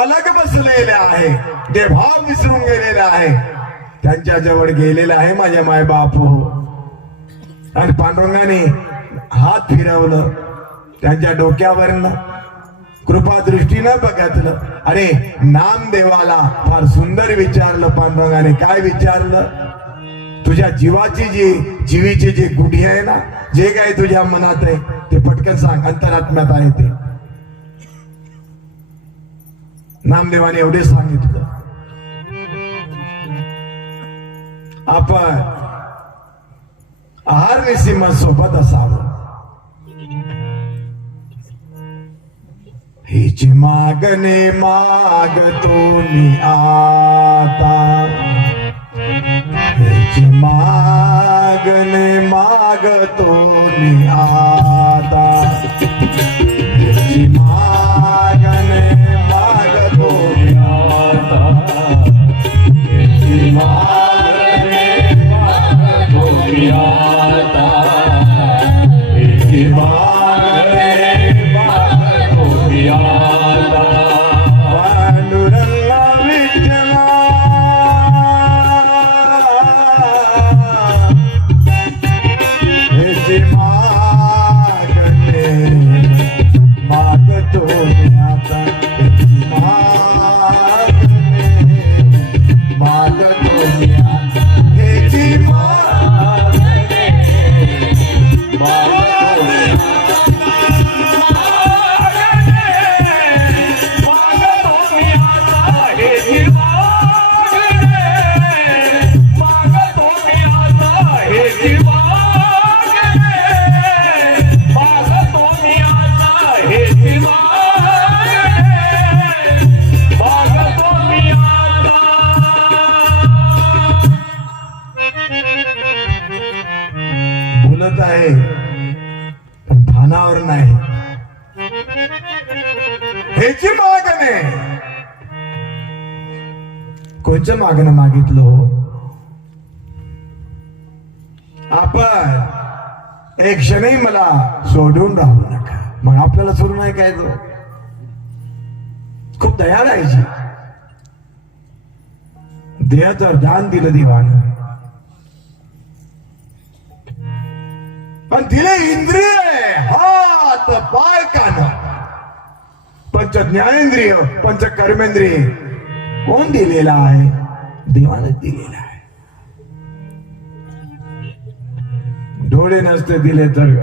अलग बसलेले आहे, देवभाव विसरून गेलेला आहे. त्यांच्या जवळ गेलेला आहे माझ्या मायबाप हो. आणि पांडुरंगाने हात फिरवलं त्यांच्या डोक्यावरनं, कृपा दृष्टीनं बघितलं. अरे नामदेवाला फार सुंदर विचारलं पांडुरंगाने. काय विचारलं? तुझ्या जीवाची जीवीची जी गुढी आहे ना, जे काय तुझ्या मनात आहे ते पटकन सांग, अंतरात्म्यात आहे ते. नामदेवाने एवढे सांगितलं, आपण आहार निसीम सोबत असावं. हिची मागणे मागतो मी आता, हिची मागणे मागतो मी आता, हिची मागणे मागतो कोणचं मागणं मागितलं हो? आपण एक क्षणही मला सोडून राहू नका. मग आपल्याला सोडून नाही काय तो खूप दया राहायची. देहाचं दान दिलं देवानं, पण दिले इंद्रिय, हात पाय कान, पंच ज्ञानेंद्रिय, पंच कर्मेंद्रिय कोण दिलेला आहे? देवानच दिलेला आहे. डोळे नसते दिले तर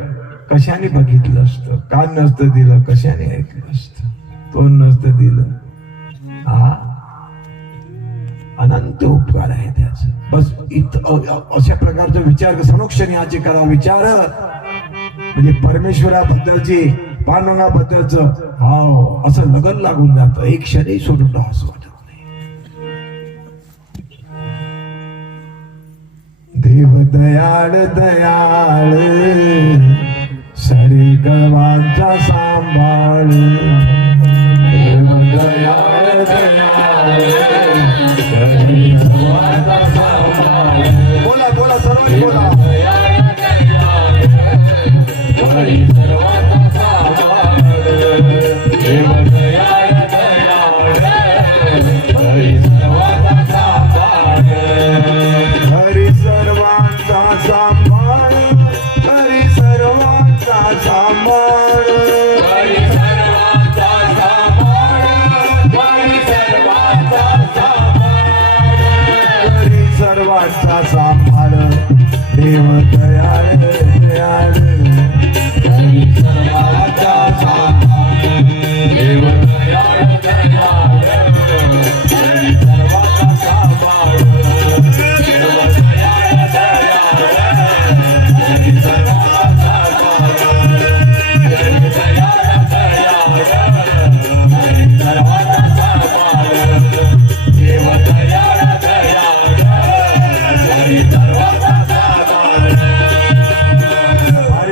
कशाने बघितलं असतं, कान नसतं दिलं कशाने ऐकलं असतं, तोंड नसतं दिलं. हा अनंत उपकार आहे त्याच. बस अशा प्रकारचा विचार सनुक्षण याचे करा. विचार म्हणजे परमेश्वराबद्दलची, पांडुरंगाबद्दलच हा असं लगन लागून जातं. एक क्षणी सोडून असं वाटत नाही. देव दयाळ दयाळ, सारे कवांचा सांभाळ. देव दयाळ दयाळ, बोला बोला सर्वांनी बोला. हरी सर्वांचा सांभाळ, हरी सर्वांचा सांभाळ, हरी सर्वांचा सांभाळ, हरी सर्वांचा सांभाळ, हरी सर्वांचा सांभाळ. देव दयाळ दयाळ, हरी सर्वांचा सांभाळ. देव दयाळ दयाळ, हरी सर्वांचा सांभाळ.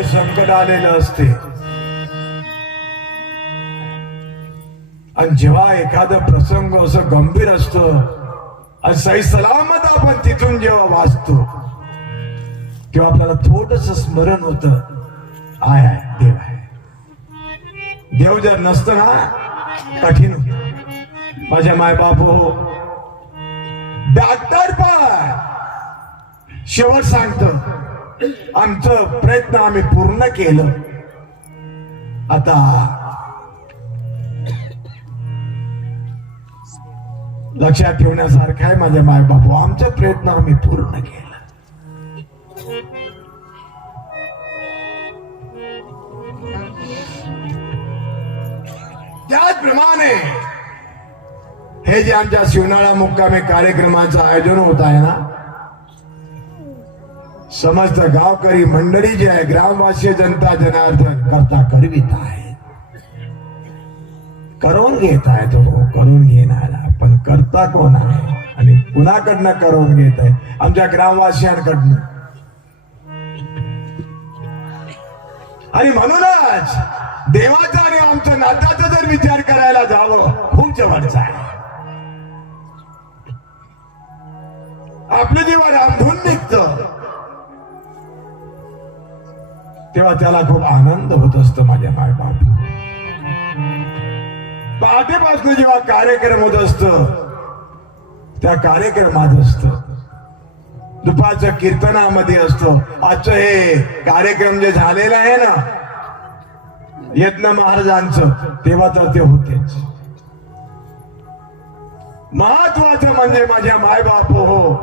संकट आलेलं असते आणि जेव्हा एखादा प्रसंग असं गंभीर असतं आणि सही सलामत आपण तिथून जेव्हा वाचतो तेव्हा आपल्याला थोडस स्मरण होत आहे देव आहे. देव जर नसतं ना कठीण होत. माझ्या मायबाप हो, डॉक्टर पण शेवट सांगतं आमचं प्रयत्न आम्ही पूर्ण केलं, आता लक्षात ठेवण्यासारखं आहे माझ्या मायबापू, आमचा प्रयत्न आम्ही पूर्ण केला. त्याचप्रमाणे हे जे आमच्या शिवनाळा मुक्कामी कार्यक्रमाचं आयोजन होत आहे ना, समस्त गावकरी मंडळी जे आहे, ग्रामवासी जनता जनार्दन करता करवित आहे, करून घेत आहे. तो करून घेणारा पण करता कोण आहे आणि कुणाकडनं करून घेत आहे? आमच्या ग्रामवासियांकडनं. आणि म्हणूनच देवाचा आणि आमच्या नात्याचा जर विचार करायला जावं खूप जवळचा आहे. आपलं जेव्हा रामधून निघतं तेव्हा त्याला खूप आनंद होत असतो. माझ्या मायबाप पहाटेपासून जेव्हा कार्यक्रम होत असत त्या कार्यक्रमात असत, दुपारच्या कीर्तनामध्ये असतो. आजचं हे कार्यक्रम जे झालेलं आहे ना यज्ञ महाराजांचं, तेव्हा तर ते होतेच. महत्वाचं म्हणजे माझ्या मायबाप हो,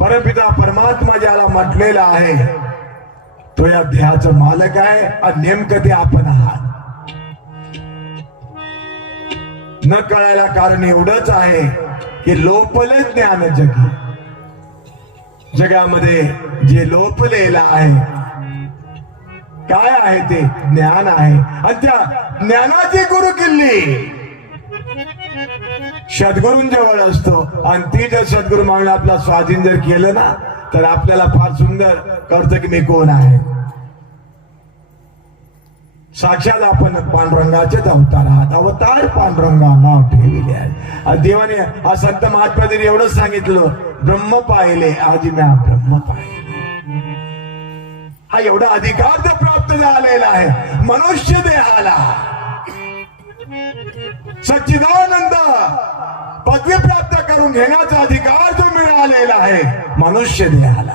परमपिता परमात्मा ज्याला म्हटलेला आहे तो या देहाचं मालक आहे आणि नेमकं ते आपण आहात. न कळायला कारण एवढंच आहे की लोपले ज्ञान जगी. जगामध्ये जे लोपलेलं आहे काय आहे ते ज्ञान आहे. आणि त्या ज्ञानाची गुरु किल्ली सद्गुरूंजवळ असतो. आणि ती जर सद्गुरू मागून आपला स्वाधीन जर केलं ना तर आपल्याला फार सुंदर कळतं की मी कोण आहे. साक्षात आपण पांडुरंगाचेच अवतार आहात. अवतार पांडुरंगा नाव ठेविले आहे. आणि देवाने हा संत महात्माने एवढंच सांगितलं, ब्रह्म पाहिले आजी म्या ब्रह्म पाहिले. हा एवढा अधिकार जो प्राप्त झालेला आहे मनुष्य देहाला. सच्चिदानंद पदवी प्राप्त करून घेण्याचा अधिकार जो मिळालेला आहे मनुष्य देहाला.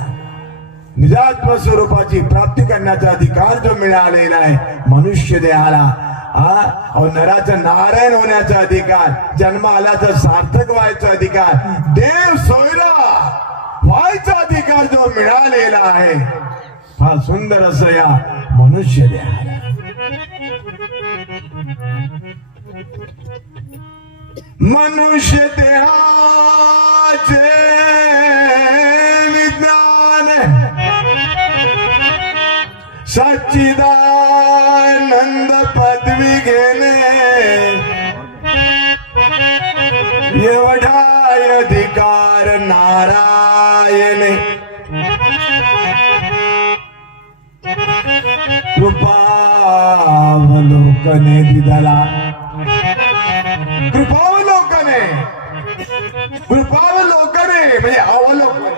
निजात्म स्वरूपाची प्राप्ती करण्याचा अधिकार जो मिळालेला आहे मनुष्य देहाला. नराचं नारायण होण्याचा अधिकार, जन्म आल्याचा सार्थक व्हायचा अधिकार, देव सोयरा व्हायचा अधिकार जो मिळालेला आहे फार सुंदर असं या मनुष्य देहाला. मनुष्य देहाचे विज्ञान सच्चिदानंद पदवी घेणे एवढा अधिकार नारायण कृपावलोकने दिदला. कृपावलोकने म्हणजे अवलोकने.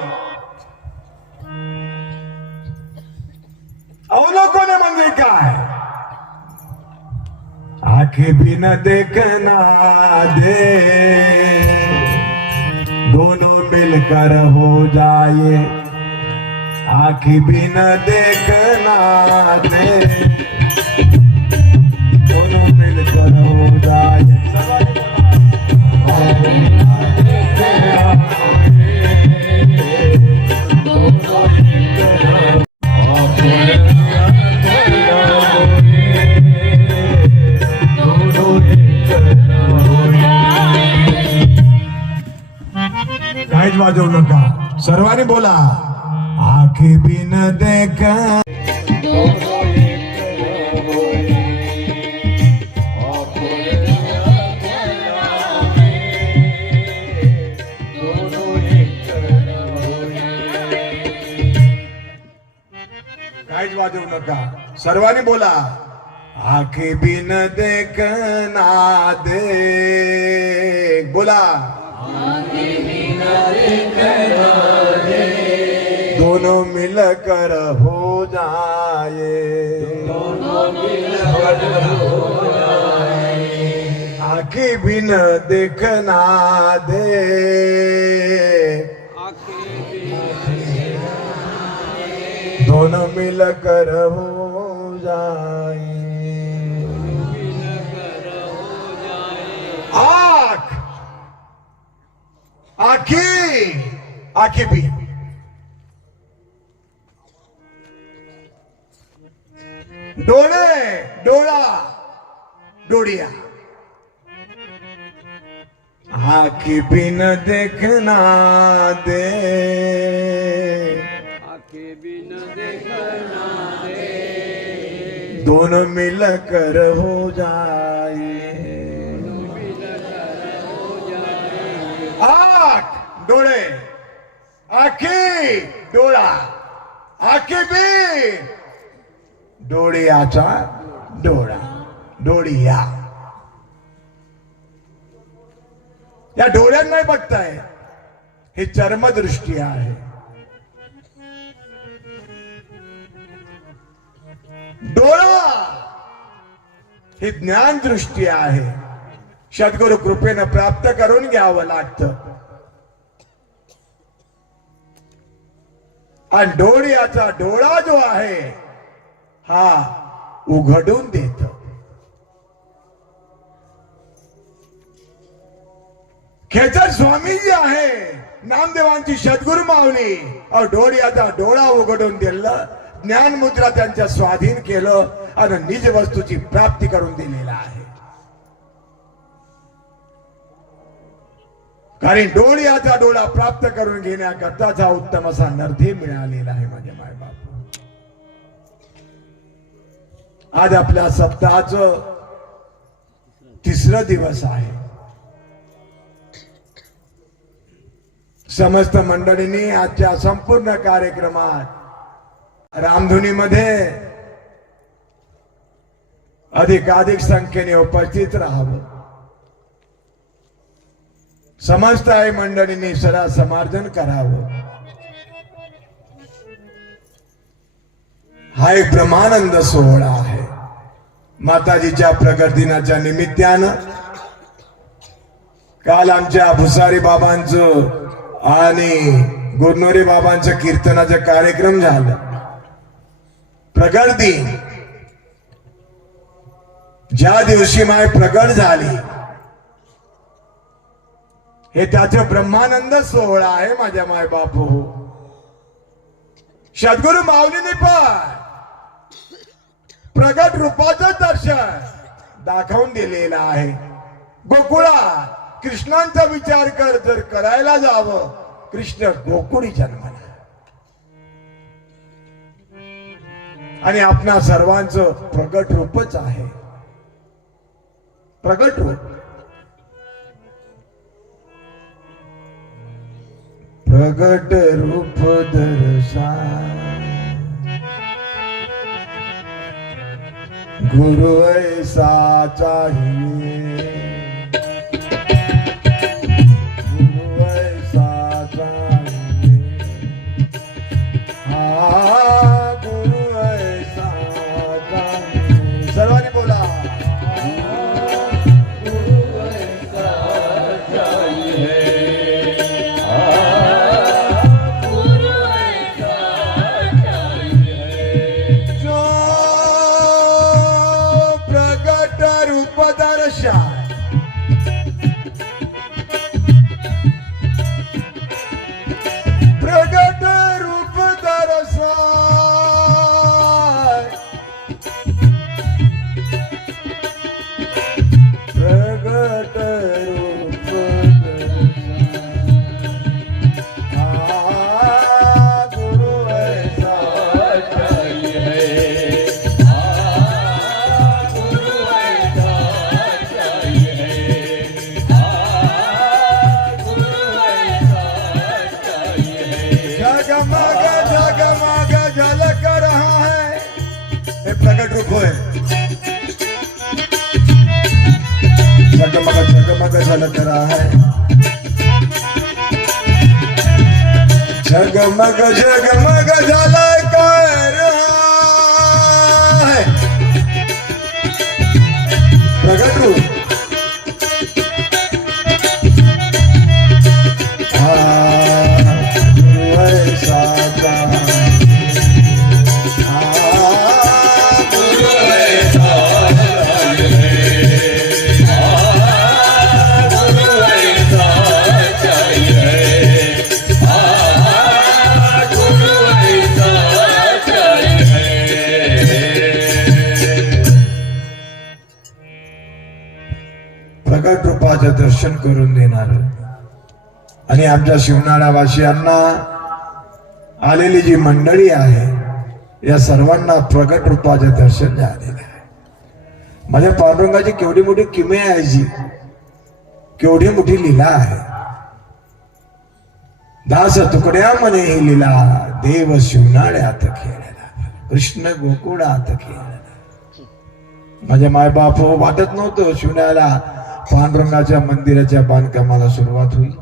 अवलोकने म्हणजे काय? आंखें बिन देखना दे दोनों मिलकर हो जाए. आंखें बिन देखना दे दोनों मिलकर हो जाए. काहीच वाजवू नका, सर्वांनी बोला. आंखें बिन देख काहीच वाजवू नका, सर्वांनी बोला. आंखें बिन देखना दे. बोला. दोनों मिलकर हो जाए. आंखें बिन देखना दे दोनों मिलकर हो जाए. आँख आंखें भी डोळे डोळा डोड़िया. आंखें बिन देखना दे दोनों मिलकर हो जाए. आंख डोळे आखी डोळा आखी बी डोळ्याचा डोळा डोळिया. या डोळ्यांना नाही बघताय, ही चर्मदृष्टी आहे. डोळा ही ज्ञान दृष्टी आहे. सद्गुरु कृपेनं प्राप्त करून घ्यावं लागतं. आणि डोळ्याचा डोळा जो आहे हा उघडून देत. खेचर स्वामी जी आहे नामदेवांची सद्गुरु माऊली, डोळ्याचा डोळा उघडून दिलं, ज्ञान मुद्रा त्यांच्या स्वाधीन केलं आणि निज वस्तूची प्राप्ती करून दिलेला आहे. कारण डोळ्याचा डोळा प्राप्त करून घेण्याकरताचा उत्तम असा नरधे मिळालेला आहे माझे मायबाप. आज आपल्या सप्ताहाचं तिसरं दिवस आहे. समस्त मंडळींनी आजच्या संपूर्ण कार्यक्रमात रामधुनीमध्ये अधिकाधिक संख्येने उपस्थित राहावं. समस्त आई मंडळींनी सदा समार्जन करावं. हा एक ब्रह्मानंद सोहळा आहे. माताजीच्या प्रगट दिनाच्या निमित्तानं काल आमच्या भुसारी बाबांचं आणि गुरनोरे बाबांचं कीर्तनाचा कार्यक्रम झाला. प्रगट दिन ज्या दिवशी माय प्रगट झाली हे त्याचं ब्रह्मानंद सोहळा आहे. माझ्या माय बापू सद्गुरु माऊलीने पण प्रगट रूपाचं दर्शन दाखवून दिलेलं आहे. गोकुळात कृष्णांचा विचार कर जर करायला जावं, कृष्ण गोकुळी जन्मला आणि आपणा सर्वांचं प्रगट रूपच आहे. प्रगट रूप, प्रगट रूप दर्शन गुरु ऐसा चाहिए, गुरु ऐसा चाहिए, हाँ गुरु ऐसा चाहिए. सर्वांनी बोला गुरु ऐसा चाहिए, गुरु ऐसा चाहिए. जो प्रगट रूप दर्शन प्रगट रूप दर्शन प्रगट रूप दर्शन हाँ गुरु ऐसा चाहिए, हाँ गुरु ऐसा चाहिए, हाँ गुरु ऐसा चाहिए. जगमग झलक रहा है, हे प्रगट रूप है. जगमग झलक रहा है, जगमग झलक रहा है. प्रगट रूप गुरु ऐसा चाहिए, हाँ गुरु ऐसा चाहिए, हाँ गुरु ऐसा चाहिए, हाँ गुरु ऐसा चाहिए. प्रगट रूपाचं दर्शन करून देणार आणि आमच्या शिवनाळा वासियांना आलेली जी मंडळी आहे या सर्वांना प्रगट रूपाचं दर्शन झालेलं आहे. माझ्या पांडुरंगाची केवढी मोठी किमया आहे, जी केवढी मोठी लीला आहे. दास तुकड्या म्हणे ही लीला, देव शिवनाळ्यात खेळला, कृष्ण गोकुळात खेळला. माझ्या मायबाप वाटत नव्हतं शिवनाळ्याला पांडुरंगाच्या मंदिराच्या बांधकामाला सुरुवात होईल.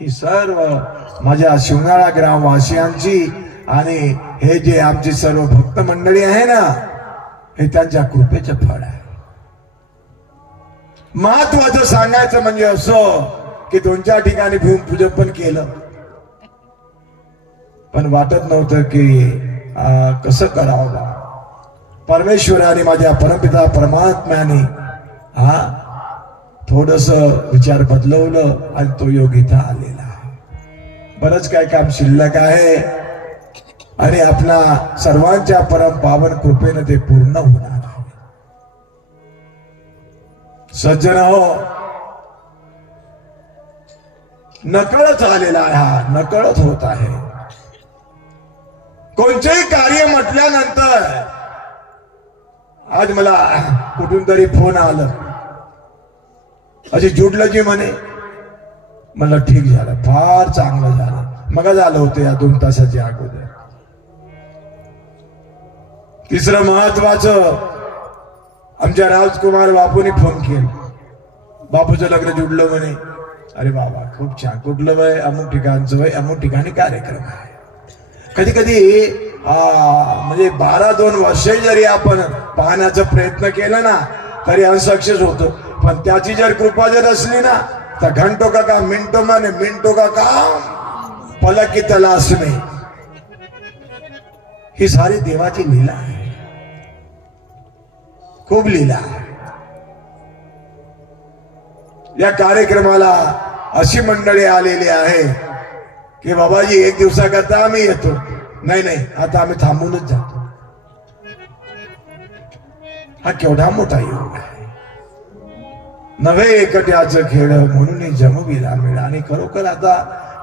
ही सर्व माझ्या शिवनाळा ग्रामवासियांची आणि हे जे आमची सर्व भक्त मंडळी आहे ना, हे त्यांच्या कृपेचं फळ आहे. महत्वाचं सांगायचं म्हणजे असं की 2-4 ठिकाणी भूमिपूजन पण केलं, पण वाटत नव्हतं की कसं करावं. परमेश्वराने माझ्या परमपिता परमात्म्याने थोडस विचार बदलवलं आणि तो योग इथं आलेला आहे. बरंच काय काम शिल्लक आहे आणि आपला सर्वांच्या परम पावन कृपेनं ते पूर्ण होणार आहे. सज्जन हो, नकळत आलेला आहे, हा नकळत होत आहे. कोणतेही कार्य म्हटल्यानंतर आज मला कुठून तरी फोन आलं, अशी जुडलं जी म्हणे. म्हणलं ठीक झालं, फार चांगलं झालं. मग झालं होतं या 2 तासाच्या अगोदर. तिसरं महत्वाचं, आमच्या राजकुमार बापूने फोन केला, बापूचं लग्न जुडलं म्हणे. अरे बाबा खूप छान, कुठलं वय? अमुक ठिकाणचं वय, अमुक ठिकाणी कार्यक्रम आहे. कधी कधी म्हणजे 12-2 वर्ष जरी आपण पाहण्याचा प्रयत्न केला ना तरी अनसक्सेस होतो. पण त्याची जर कृपा जर असली ना तर घंटो का काम मिनटो माने, मिनटो का काम पलक की तलाश में. ही सारी देवाची लीला आहे, खूप लीला आहे. या कार्यक्रमाला अशी मंडळी आलेली आहे की बाबाजी 1 दिवसाकरता आम्ही येतो, नाही नाही आता आम्ही थांबूनच जातो. हा केवढा मोठा योग आहे. नव्हे एकट्याचं खेळ म्हणून जमविला मिळा. आणि खरोखर आता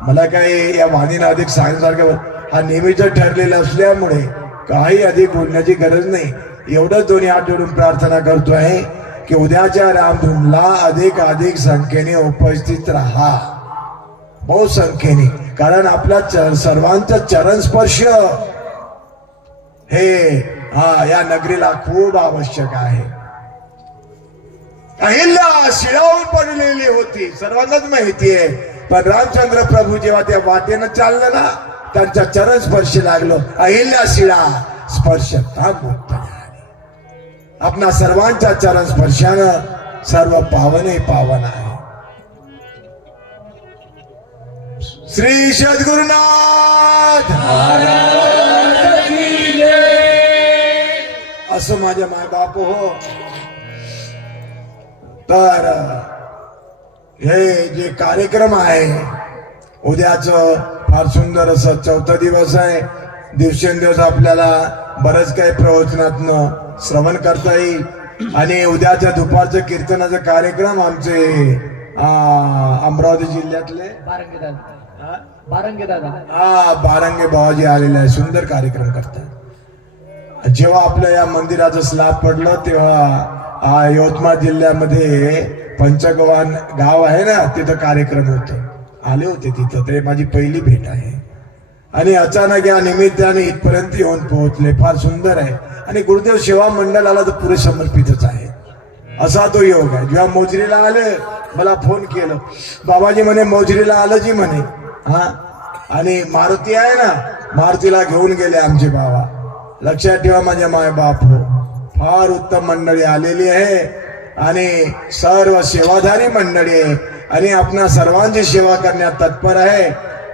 मला काही या वाणीला अधिक सांगण्यासारखं, हा नेहमीच ठरलेला असल्यामुळे काही अधिक बोलण्याची गरज नाही. एवढंच दोन्ही हात जोडून प्रार्थना करतो आहे की उद्याच्या रामधूनला अधिक संख्येने उपस्थित राहा, बहुसंख्येने. कारण आपला सर्वांचा चरण स्पर्श हे या नगरीला खूप आवश्यक आहे. अहिल्या शिळावून पडलेली होती, सर्वांनाच माहिती आहे. पण रामचंद्र प्रभू जेव्हा त्या वाटेनं चाललं ना त्यांचा चरण स्पर्श लागलो, अहिल्या शिळा स्पर्श मुक्त झाली. आपणा सर्वांच्या चरण स्पर्शानं सर्व पावन पावन आहे. श्री सद्गुरुनाथ असं माझ्या मायबाप हो. तर हे जे कार्यक्रम आहे उद्याच फार सुंदर असं 4था दिवस आहे. दिवसेंदिवस आपल्याला बरंच काही प्रवचनातनं श्रवण करता येईल. आणि उद्याच्या दुपारचं कीर्तनाचा कार्यक्रम आमचे अमरावती जिल्ह्यातले बारंगे बाबाजी आलेले आहे, सुंदर कार्यक्रम करतात. जेव्हा आपल्या या मंदिराचं स्लॅब पडलं तेव्हा यवतमाळ जिल्ह्यामध्ये पंचगव्हाण गाव आहे ना तिथं कार्यक्रम होतो, आले होते तिथं. ते माझी पहिली भेट आहे. आणि अचानक या निमित्ताने इथपर्यंत येऊन पोहोचले, फार सुंदर आहे. आणि गुरुदेव सेवा मंडळाला तर पुरे समर्पितच आहे, असा तो योग आहे. जेव्हा मोजरीला आले मला फोन केलं, बाबाजी म्हणे मोजरीला आलं जी म्हणे. आणि मारुती आहे ना, मारुतीला घेऊन गेले आमचे बाबा. लक्षात ठेवा माझ्या माय बाप हो, फार उत्तम मंडळी आलेली आहे आणि सर्व सेवाधारी मंडळी आहे आणि आपणा सर्वांची सेवा करण्यात तत्पर आहे.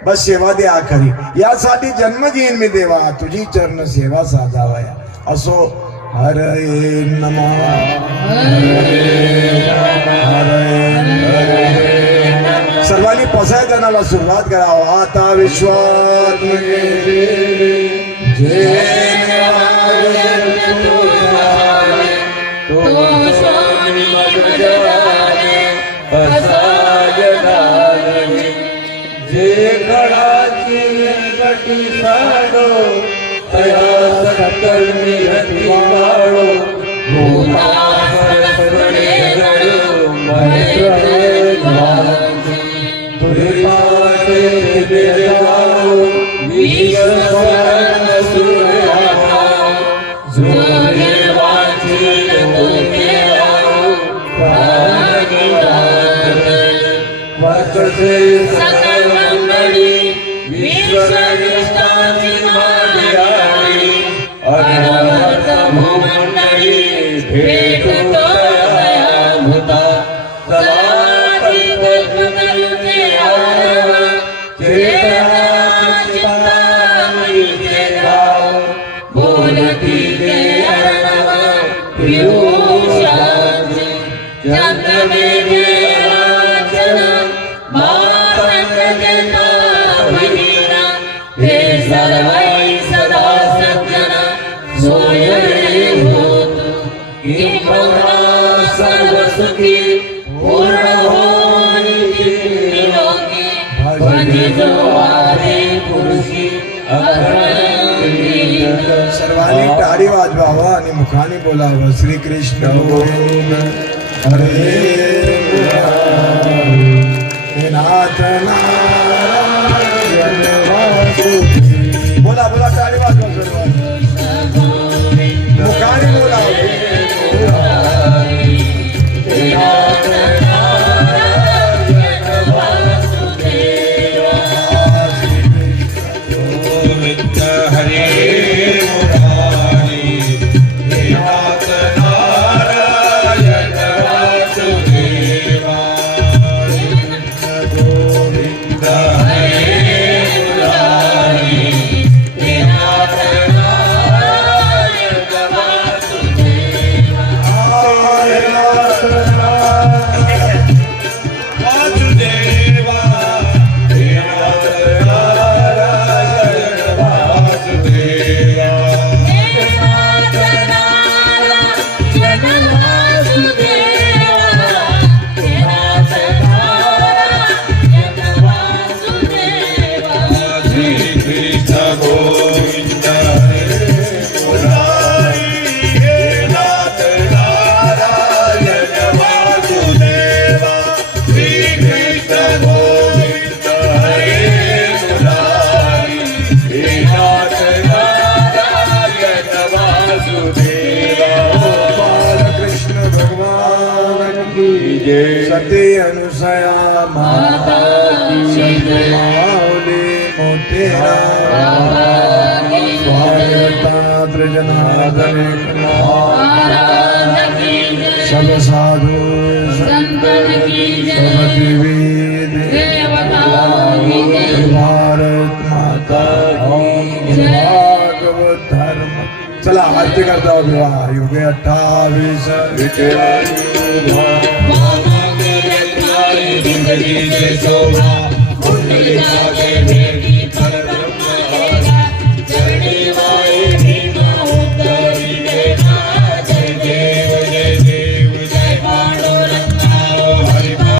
बस सेवा दे आखरी, यासाठी जन्म घेईन मी देवा, तुझी चरण सेवा साधावया. असो हरे नमः सर्वांनी पसायदानाला सुरुवात करावं. आता विश्वात जे गडाची गटी साडो तया सकर्मी हती वाळो भूमा सरसवणे गडो महेश्वरे द्वारंती तुझे पाटे देवाओ विश्वस्वरण सूर्यावा जो देवाची तुझे आओ वर्षसे सकल मंडळी विश्वनिष्ठाची मांडियाळी अनवर्त भूमंडळी भेटतो दयाभूता सदा कल्पत करुते आरव चेतना चिंतामणीचे गाव बोलती ते अर्णव पियुषाची चंद्रमेघे सर्वाई सदा सज्जन सोयरे होत किंबहुना सर्व सुखी पूर्ण होई निरोगी भजितो आदि पुरुषी अखंडित. सर्वांनी टाळी वाजवावं आणि मुखाने बोलावं. श्री कृष्ण हरे नाथ नारायण वासुदेव. बोला बोला टाळी वाजवा सर्व, मुखाने बोलावं. वासुदेवा गोविंद सती अनुसया माता माऊली मोतेरा स्वागता ब्रजनाथन सब साधु समति वेद भारत माता भागवत धर्म. चला आरती करता विवाह युगे 28 जिंदगी से शोभा